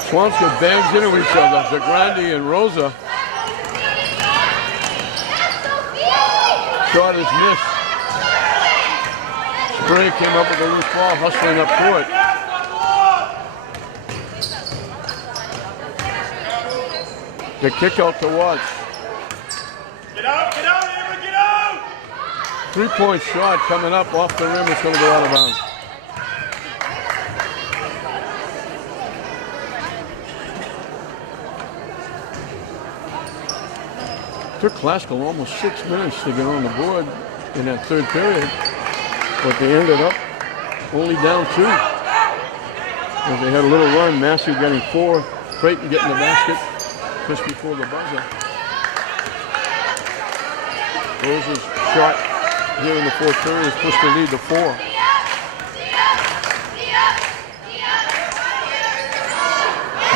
Swampscott bangs into each other. DeGrande and Rosa. Shot is missed. Sprague came up with a loose ball, hustling up court. The kick out to Watts. Get out, Amber, get out! 3-point shot coming up off the rim. It's going to go out of bounds. Took Glasgow almost 6 minutes to get on the board in that third period, but they ended up only down 2. And they had a little run. Massey getting 4, Creighton getting the basket just before the buzzer. Rose's shot here in the fourth period has pushed the lead to 4.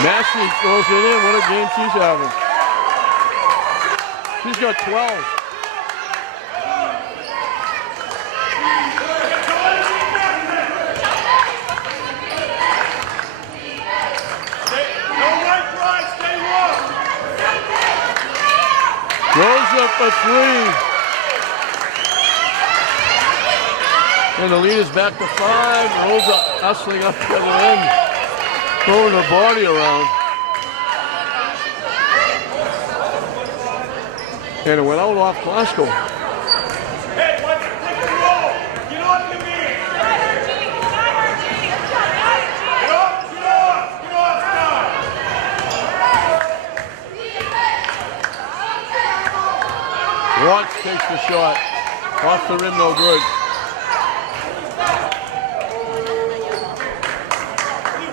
Massey throws it in. What a game she's having. She's got 12. Rosa for 3. And the lead is back to 5. Rosa hustling up the other end, throwing her body around. And it went out off Glasgow. Hey, what's the pick and roll? Get off the man. Get off, Scott. Watts takes the shot. Off the rim, no good.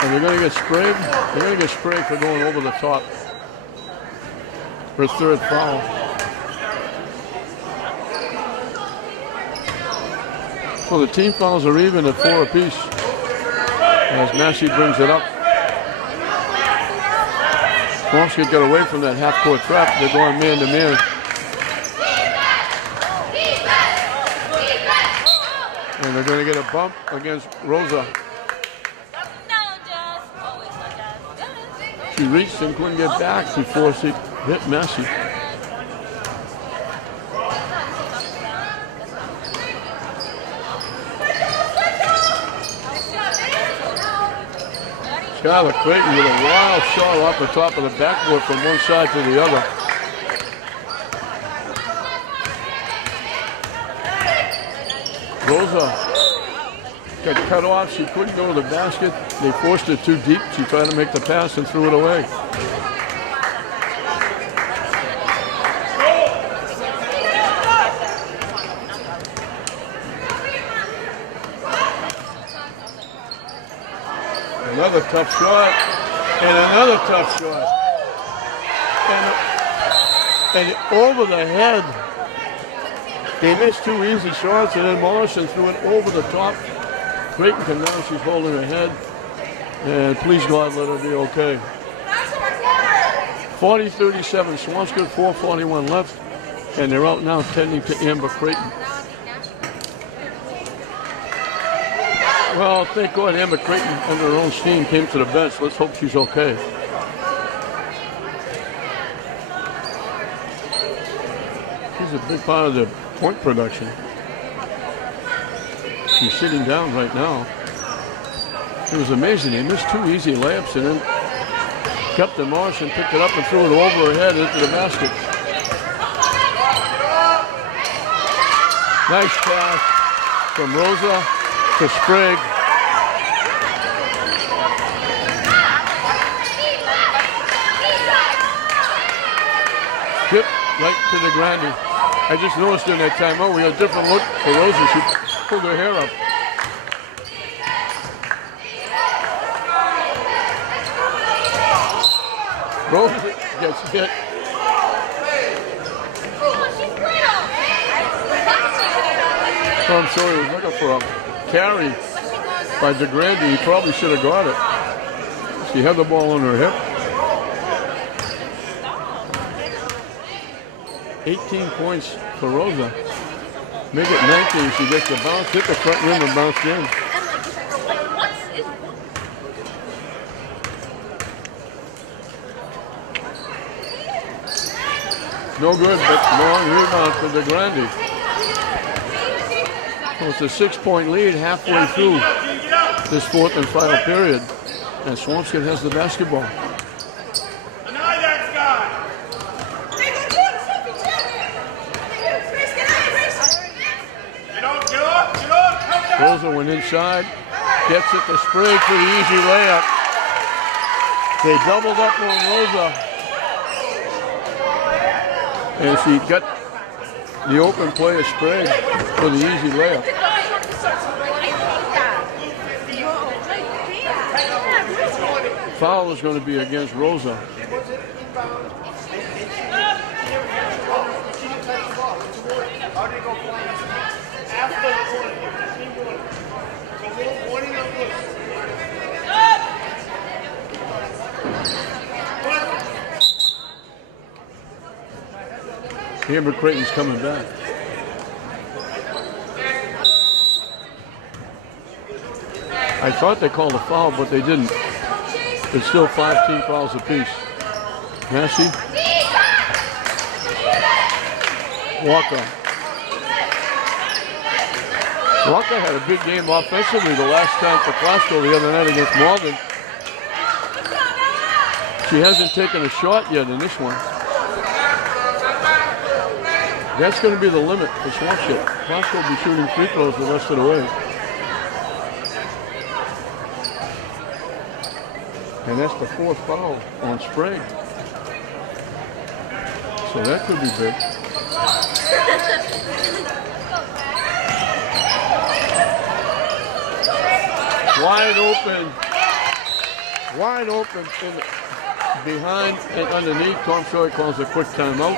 And they're going to get sprayed. They're going to get sprayed for going over the top. Her third foul. So the team fouls are even at 4 apiece. As Massey brings it up. Swampscott got away from that half-court trap. They're going man-to-man. And they're going to get a bump against Rosa. She reached and couldn't get back before she hit Massey. Skylar Creighton with a wild shot off the top of the backboard from one side to the other. Rosa got cut off. She couldn't go to the basket. They forced it too deep. She tried to make the pass and threw it away. Another tough shot, and another tough shot. And over the head. They missed 2 easy shots, and then Morrison threw it over the top. Creighton can now, she's holding her head. And please God, let her be okay. 40-37, Swampscott, 4:41 left. And they're out now tending to Amber Creighton. Well, thank God Amber Creighton, under her own steam, came to the bench. Let's hope she's okay. She's a big part of the point production. She's sitting down right now. It was amazing. They missed 2 easy layups and then Captain Morrison picked it up and threw it over her head into the basket. Nice pass from Rosa to Sprague. Tip right to the Grande. I just noticed in that timeout we had a different look for Rosa. She pulled her hair up. Rosa gets hit. Oh, I'm sorry, I was looking for a carry by DeGrande. He probably should have got it. She had the ball on her hip. 18 points for Rosa. Make it 19. She gets the bounce, hit the front rim and bounce in. No good, but long rebound for DeGrande. So it's a 6-point lead halfway through this 4th and final period. And Swampscott has the basketball. Rosa went inside, gets it to Sprague for the easy layup. They doubled up on Rosa. And she got the open play of Sprague for the easy layup. Foul is going to be against Rosa. Amber Creighton's coming back. I thought they called a foul, but they didn't. It's still 5 team fouls apiece. Massey. Walker. Walker had a big game offensively the last time for Glasgow the other night against Malden. She hasn't taken a shot yet in this one. That's going to be the limit for Swampscott. Glasgow will be shooting free throws the rest of the way. And that's the 4th foul on Sprague. So that could be big. Wide open. Wide open behind and underneath. Tom Short calls a quick timeout.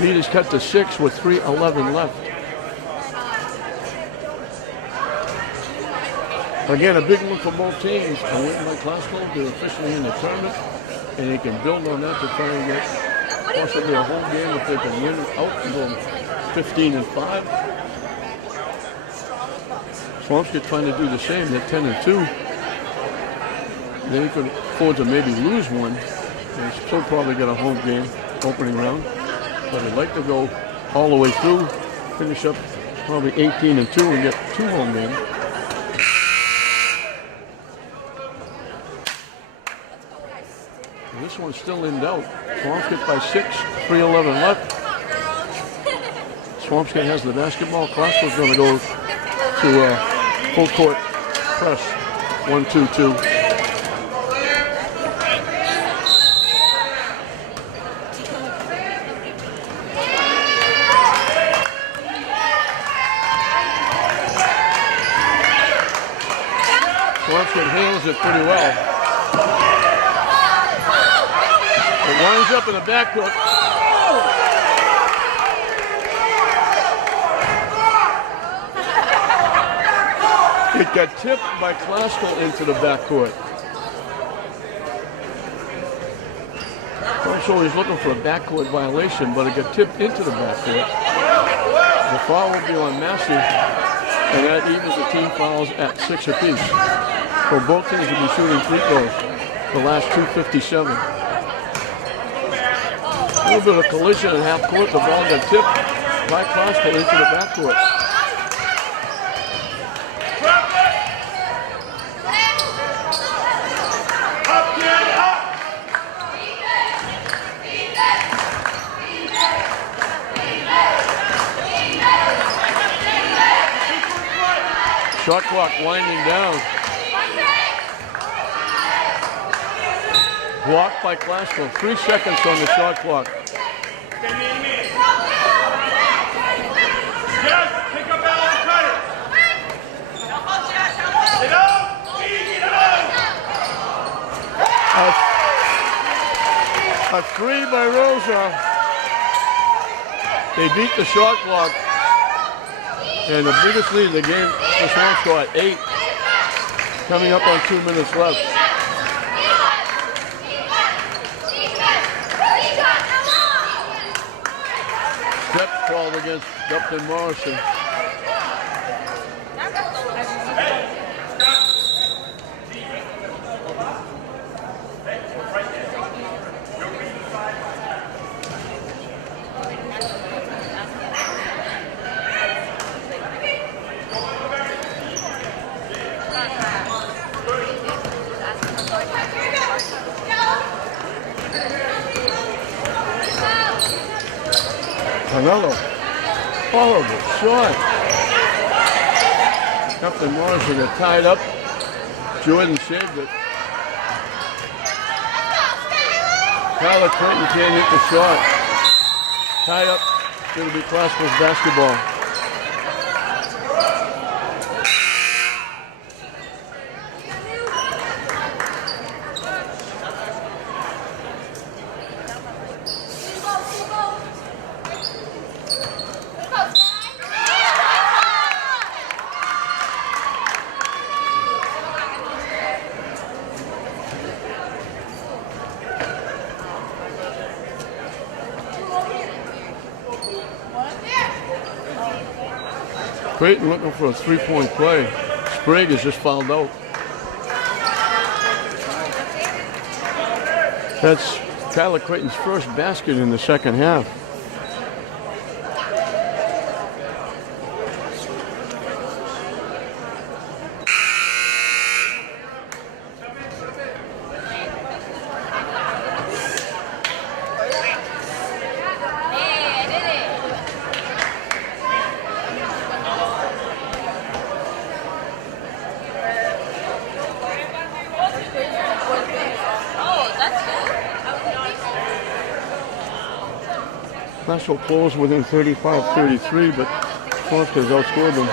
Lead is cut to 6 with 3:11 left. Again, a big one for both teams. A win by Glasgow, they're officially in the tournament, and they can build on that to try and get possibly a home game if they can win out and go 15-5. Swampscott trying to do the same. They're 10-2. They could afford to maybe lose one. They still probably get a home game opening round. But I'd like to go all the way through, finish up probably 18-2 and get 2 home games. And this one's still in doubt. Swampscott by 6, 3:11 left. Swampscott has the basketball. Glasgow's going to go to full court press, 1-2-2. Swampscott handles it pretty well. It winds up in the backcourt. It got tipped by Glasgow into the backcourt. Also, he's looking for a backcourt violation, but it got tipped into the backcourt. The foul will be on Massey, and that evens the team fouls at 6 apiece. So both teams will be shooting free throws the last 2:57. A little bit of collision in half court. The ball got tipped by Glasgow into the backcourt. Shot clock winding down. Blocked by Glasgow. 3 seconds on the shot clock. A 3 by Rosa. They beat the shot clock. And the biggest lead in the game for Swampscott, 8. Coming up on 2 minutes left. Step called against Upton Morrison. Another horrible shot. Upton Morrison got tied up. Jordan saved it. Tyler Clinton can't hit the shot. Tie up. It'll be Glasgow's basketball. Creighton looking for a three-point play. Sprague has just fouled out. That's Kyler Creighton's first basket in the second half. Class will close within 35-33, but Swampscott outscored them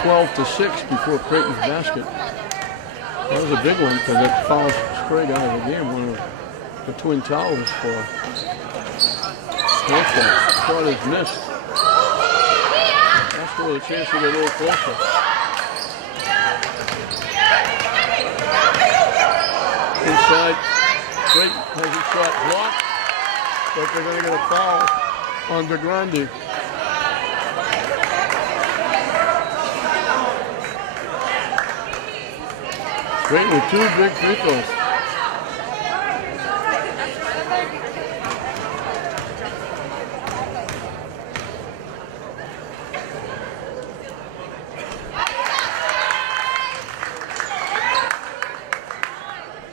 12-6 before Creighton's basket. That was a big one because it fouled Sprague out of the game, one of the Twin Towers for Swampscott. Shot is missed. That's for the chance to get a little closer. Inside, Creighton has his shot blocked, but they're going to get a foul on DeGrande. Creighton with two big free throws.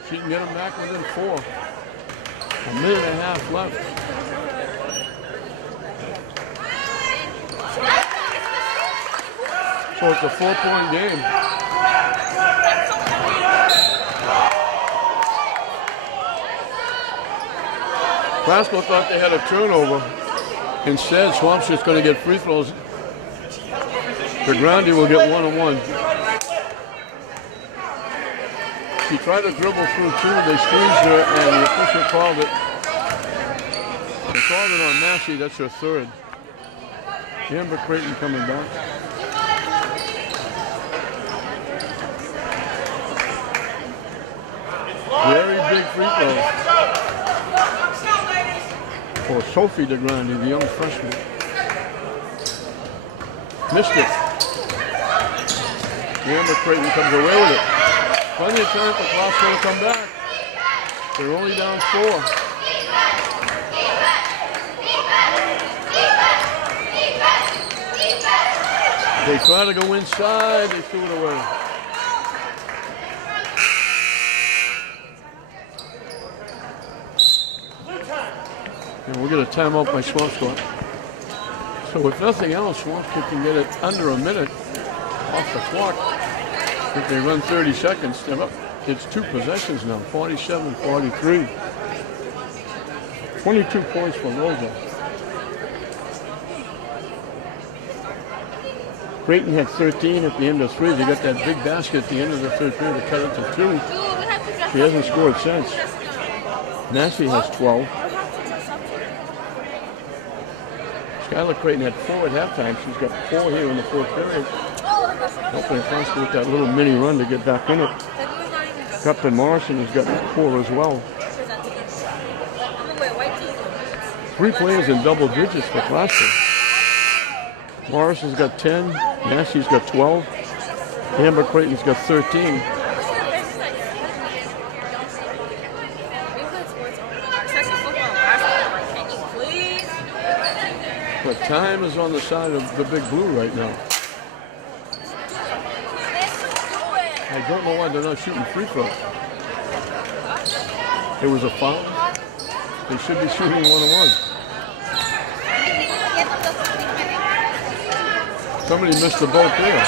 She can get them back within 4. A minute and a half left. So it's a 4-point game. Glasgow thought they had a turnover. Instead, Swampscott's going to get free throws. DeGrande will get one-on-one. She tried to dribble through 2. They squeezed her, and the official called it. They called it on Massey. That's her third. Amber Creighton coming back. Very big free throw for Sophie DeGrande, the young freshman. Missed it. Amber Creighton comes away with it. Plenty of time for Glasgow to come back. They're only down 4. They try to go inside, they threw it away. And we'll get a timeout by Swampscott. So if nothing else, Swampscott can get it under a minute off the clock. If they run 30 seconds, they're up. It's 2 possessions now, 47-43. 22 points for Rosa. Creighton had 13 at the end of 3. They got that big basket at the end of the third period to cut it to 2. She hasn't scored since. Massey has 12. Skylar Creighton had 4 at halftime. She's got 4 here in the fourth period. Hopefully Foster with that little mini run to get back in it. Captain Morrison has got 4 as well. 3 players in double digits for Glasgow. Morrison's got 10. Massey's got 12. Amber Creighton's got 13. But time is on the side of the Big Blue right now. I don't know why they're not shooting free throws. It was a foul. They should be shooting one-on-one. Somebody missed the boat there.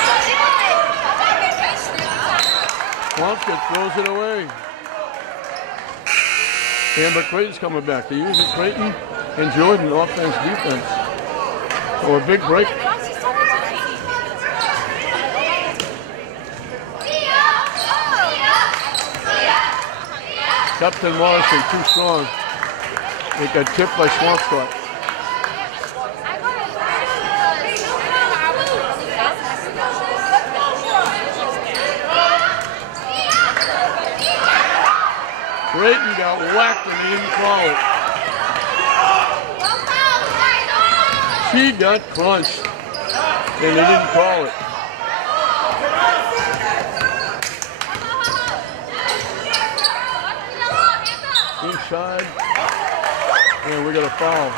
Swampscott throws it away. Amber Creighton's coming back. They use it Creighton and Jordan, offense, defense. So a big break. Captain Morrison too strong. They got tipped by Swampscott. Creighton got whacked and they didn't call it. She got crunched and they didn't call it. side. And we got a foul.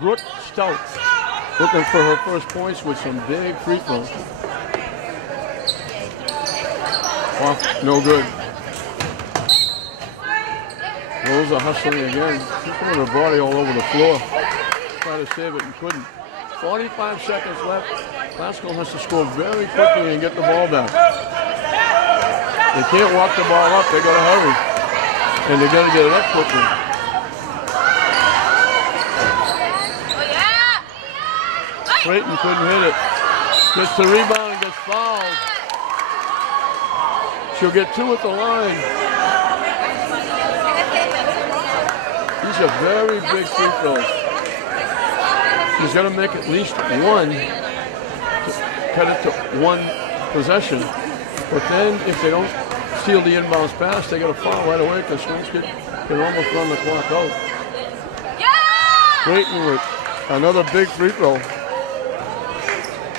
Brooke Stout looking for her first points with some big free throws. Well, no good. Rosa hustling again. She's throwing her body all over the floor. Trying to save it and couldn't. 45 seconds left. Glasgow has to score very quickly and get the ball back. They can't walk the ball up. They got to hurry. And they got to get it up quickly. Creighton couldn't hit it. Gets the rebound and gets fouled. She'll get 2 at the line. These are very big free throws. She's got to make at least one to cut it to 1 possession. But then if they don't steal the inbounds pass, they got to foul right away because Swampscott can almost run the clock out. Creighton with another big free throw.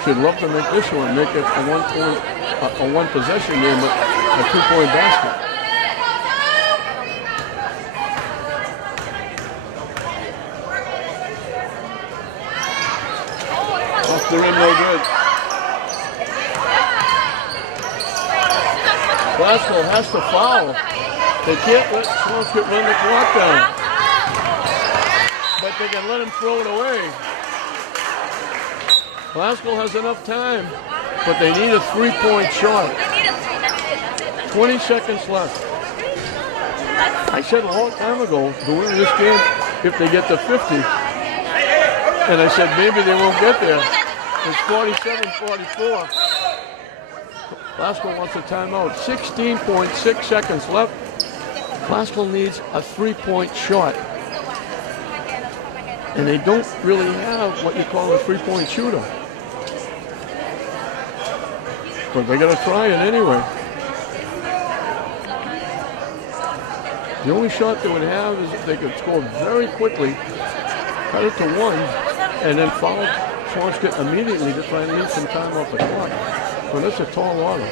She'd love to make this one, make it a 1 possession game, but a 2-point basket. Off the rim, no good. Glasgow has to foul. They can't let Swampscott run the clock down. But they can let him throw it away. Glasgow has enough time, but they need a 3-point shot. 20 seconds left. I said a long time ago, to win this game, if they get to 50, and I said maybe they won't get there. It's 47-44. Glasgow wants a timeout. 16.6 seconds left. Glasgow needs a 3-point shot. And they don't really have what you call a 3-point shooter. But they got to try it anyway. The only shot they would have is if they could score very quickly, cut it to 1, and then foul Swampscott immediately to try and leave some time off the clock. But that's a tall order.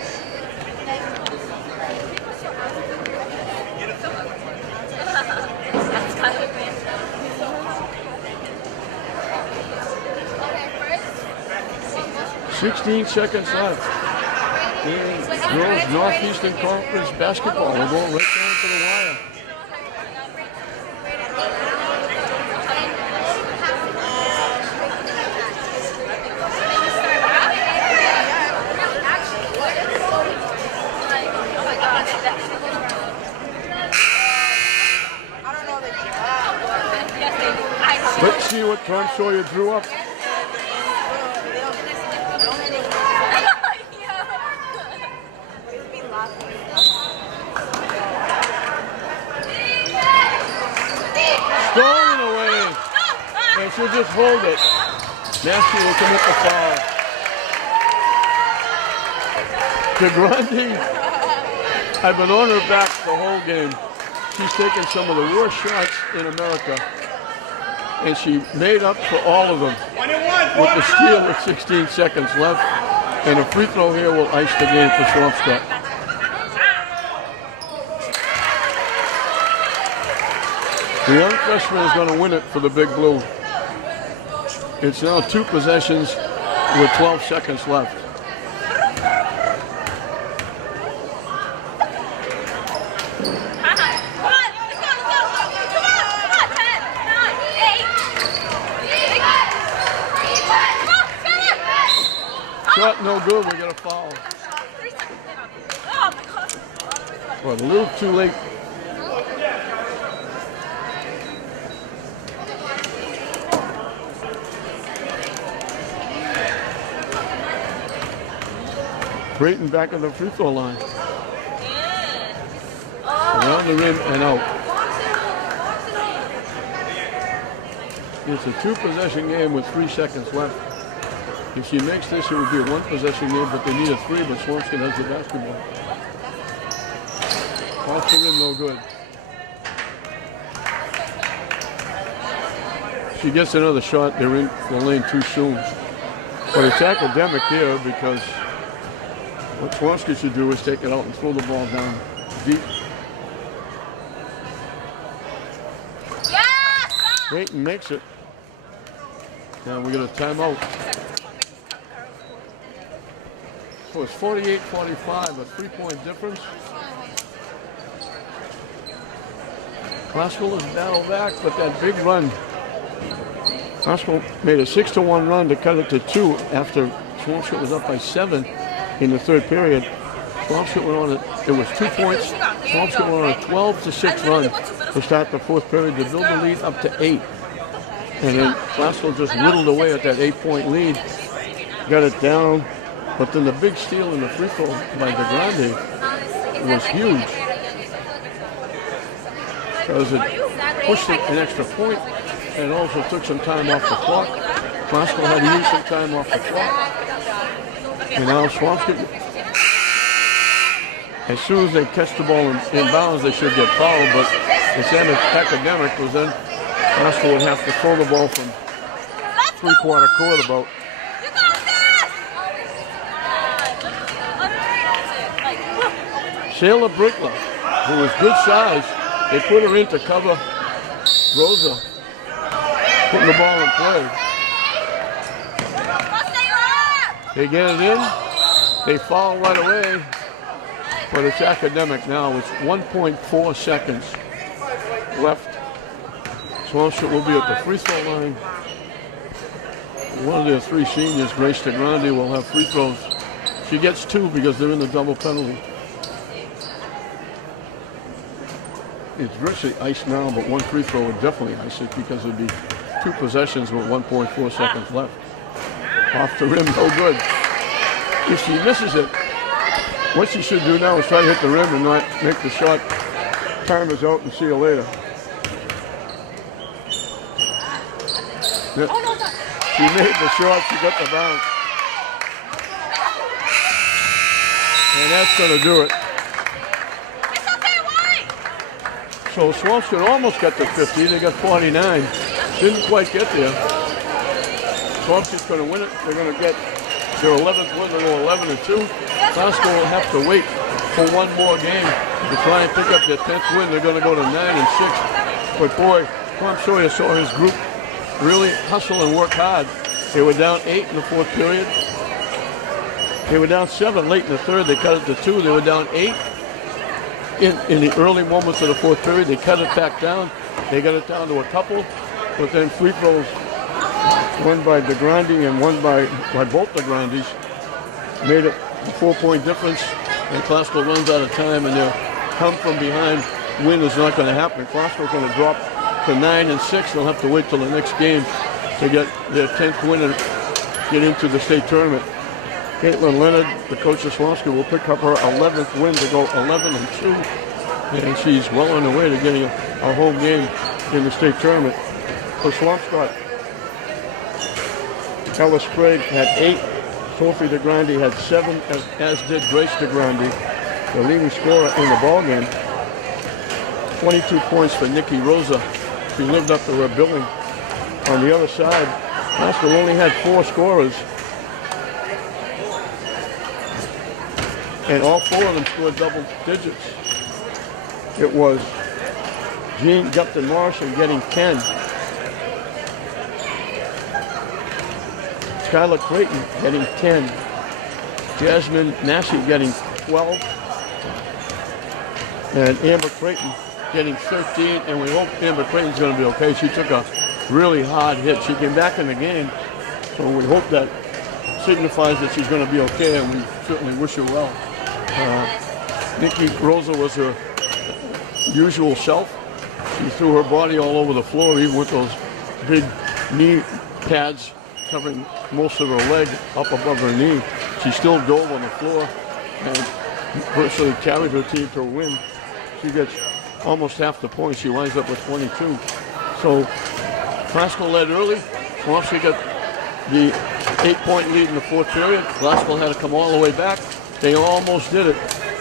$16 seconds left. And girls Northeastern Conference basketball. We're going right down to the wire. Let's see what Tom Sawyer drew up. Stolen away. And she'll just hold it. Nasty will commit the foul. DeGrande, I've been on her back the whole game. She's taken some of the worst shots in America. And she made up for all of them with the steal with 16 seconds left. And a free throw here will ice the game for Swampscott. The young freshman is going to win it for the Big Blue. It's now 2 possessions with 12 seconds left. Shot no good, we got a foul. Well, a little too late. Creighton back at the free throw line. Around the rim and out. It's a 2-possession game with 3 seconds left. If she makes this, it would be a 1-possession game, but they need a 3, but Swampscott has the basketball. Off the rim, no good. she gets another shot, they're in the lane too soon. But it's academic here because what Swampscott should do is take it out and throw the ball down deep. Dayton makes it. Now we got a timeout. So it's 48-45, a 3-point difference. Classical is battled back, but that big run. Classical made a 6-1 run to cut it to 2 after Swampscott was up by 7 in the third period. Swampscott went on it was 2 points. Swampscott went on a 12-6 run to start the fourth period to build the lead up to 8. And then Classical just whittled away at that 8-point lead, got it down. But then the big steal in the free throw by De Grande was huge because it pushed it an extra point and also took some time off the clock. Classical had to use some time off the clock. And now Swampscott, as soon as they catch the ball in bounds, they should get fouled, but it's academic because then Classical would have to throw the ball from three-quarter court about. Shayla Brickler, who was good size, they put her in to cover Rosa, putting the ball in play. They get it in, they foul right away, but it's academic now. It's 1.4 seconds left. Swampscott will be at the free throw line. One of their 3 seniors, Grace De Grande, will have free throws. She gets 2 because they're in the double penalty. It's virtually iced now, but 1 free throw would definitely ice it because it would be 2 possessions with 1.4 seconds left. Off the rim, no good. If she misses it, what she should do now is try to hit the rim and not make the shot. Time is out and see you later. She made the shot, she got the bounce. And that's going to do it. So Swampscott almost got to 50. They got 49. Didn't quite get there. Swampscott's going to win it. They're going to get their 11th win. They'll go 11-2. Classical will have to wait for one more game to try and pick up their 10th win. They're going to go to 9-6. But boy, Tom Sawyer saw his group really hustle and work hard. They were down 8 in the fourth period. They were down 7 late in the third. They cut it to 2. They were down 8. In the early moments of the fourth period, they cut it back down. They got it down to a couple, but then free throws, one by De Grande and one by both De Grandes, made it a 4-point difference. And Classical runs out of time, and their come from behind win is not going to happen. Classical's going to drop to 9-6. They'll have to wait till the next game to get their 10th win and get into the state tournament. Caitlin Leonard, the coach of Swampscott, will pick up her 11th win to go 11-2, and she's well on her way to getting a home game in the state tournament. For Swampscott, Ella Sprague had 8, Sophie De Grande had 7, as did Grace De Grande, the leading scorer in the ballgame. 22 points for Nikki Rosa. She lived up to her billing. On the other side, Classical only had 4 scorers, and all 4 of them scored double digits. It was Jean Gupton Morrison getting 10. Skylar Clayton getting 10. Jasmine Massey getting 12. And Amber Creighton getting 13. And we hope Amber Creighton's going to be okay. She took a really hard hit. She came back in the game. So we hope that signifies that she's going to be okay, and we certainly wish her well. Nikki Rosa was her usual self. She threw her body all over the floor, even with those big knee pads covering most of her leg up above her knee. She still dove on the floor and virtually carried her team to a win. She gets almost half the points. She winds up with 22. So Classical led early. Swampscott got the 8-point lead in the fourth period. Classical had to come all the way back. They almost did it.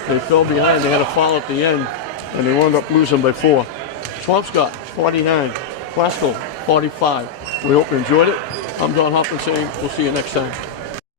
They fell behind. They had a foul at the end, and they wound up losing by 4. Swampscott 49, Classical 45. We hope you enjoyed it. I'm Don Hoffman saying we'll see you next time.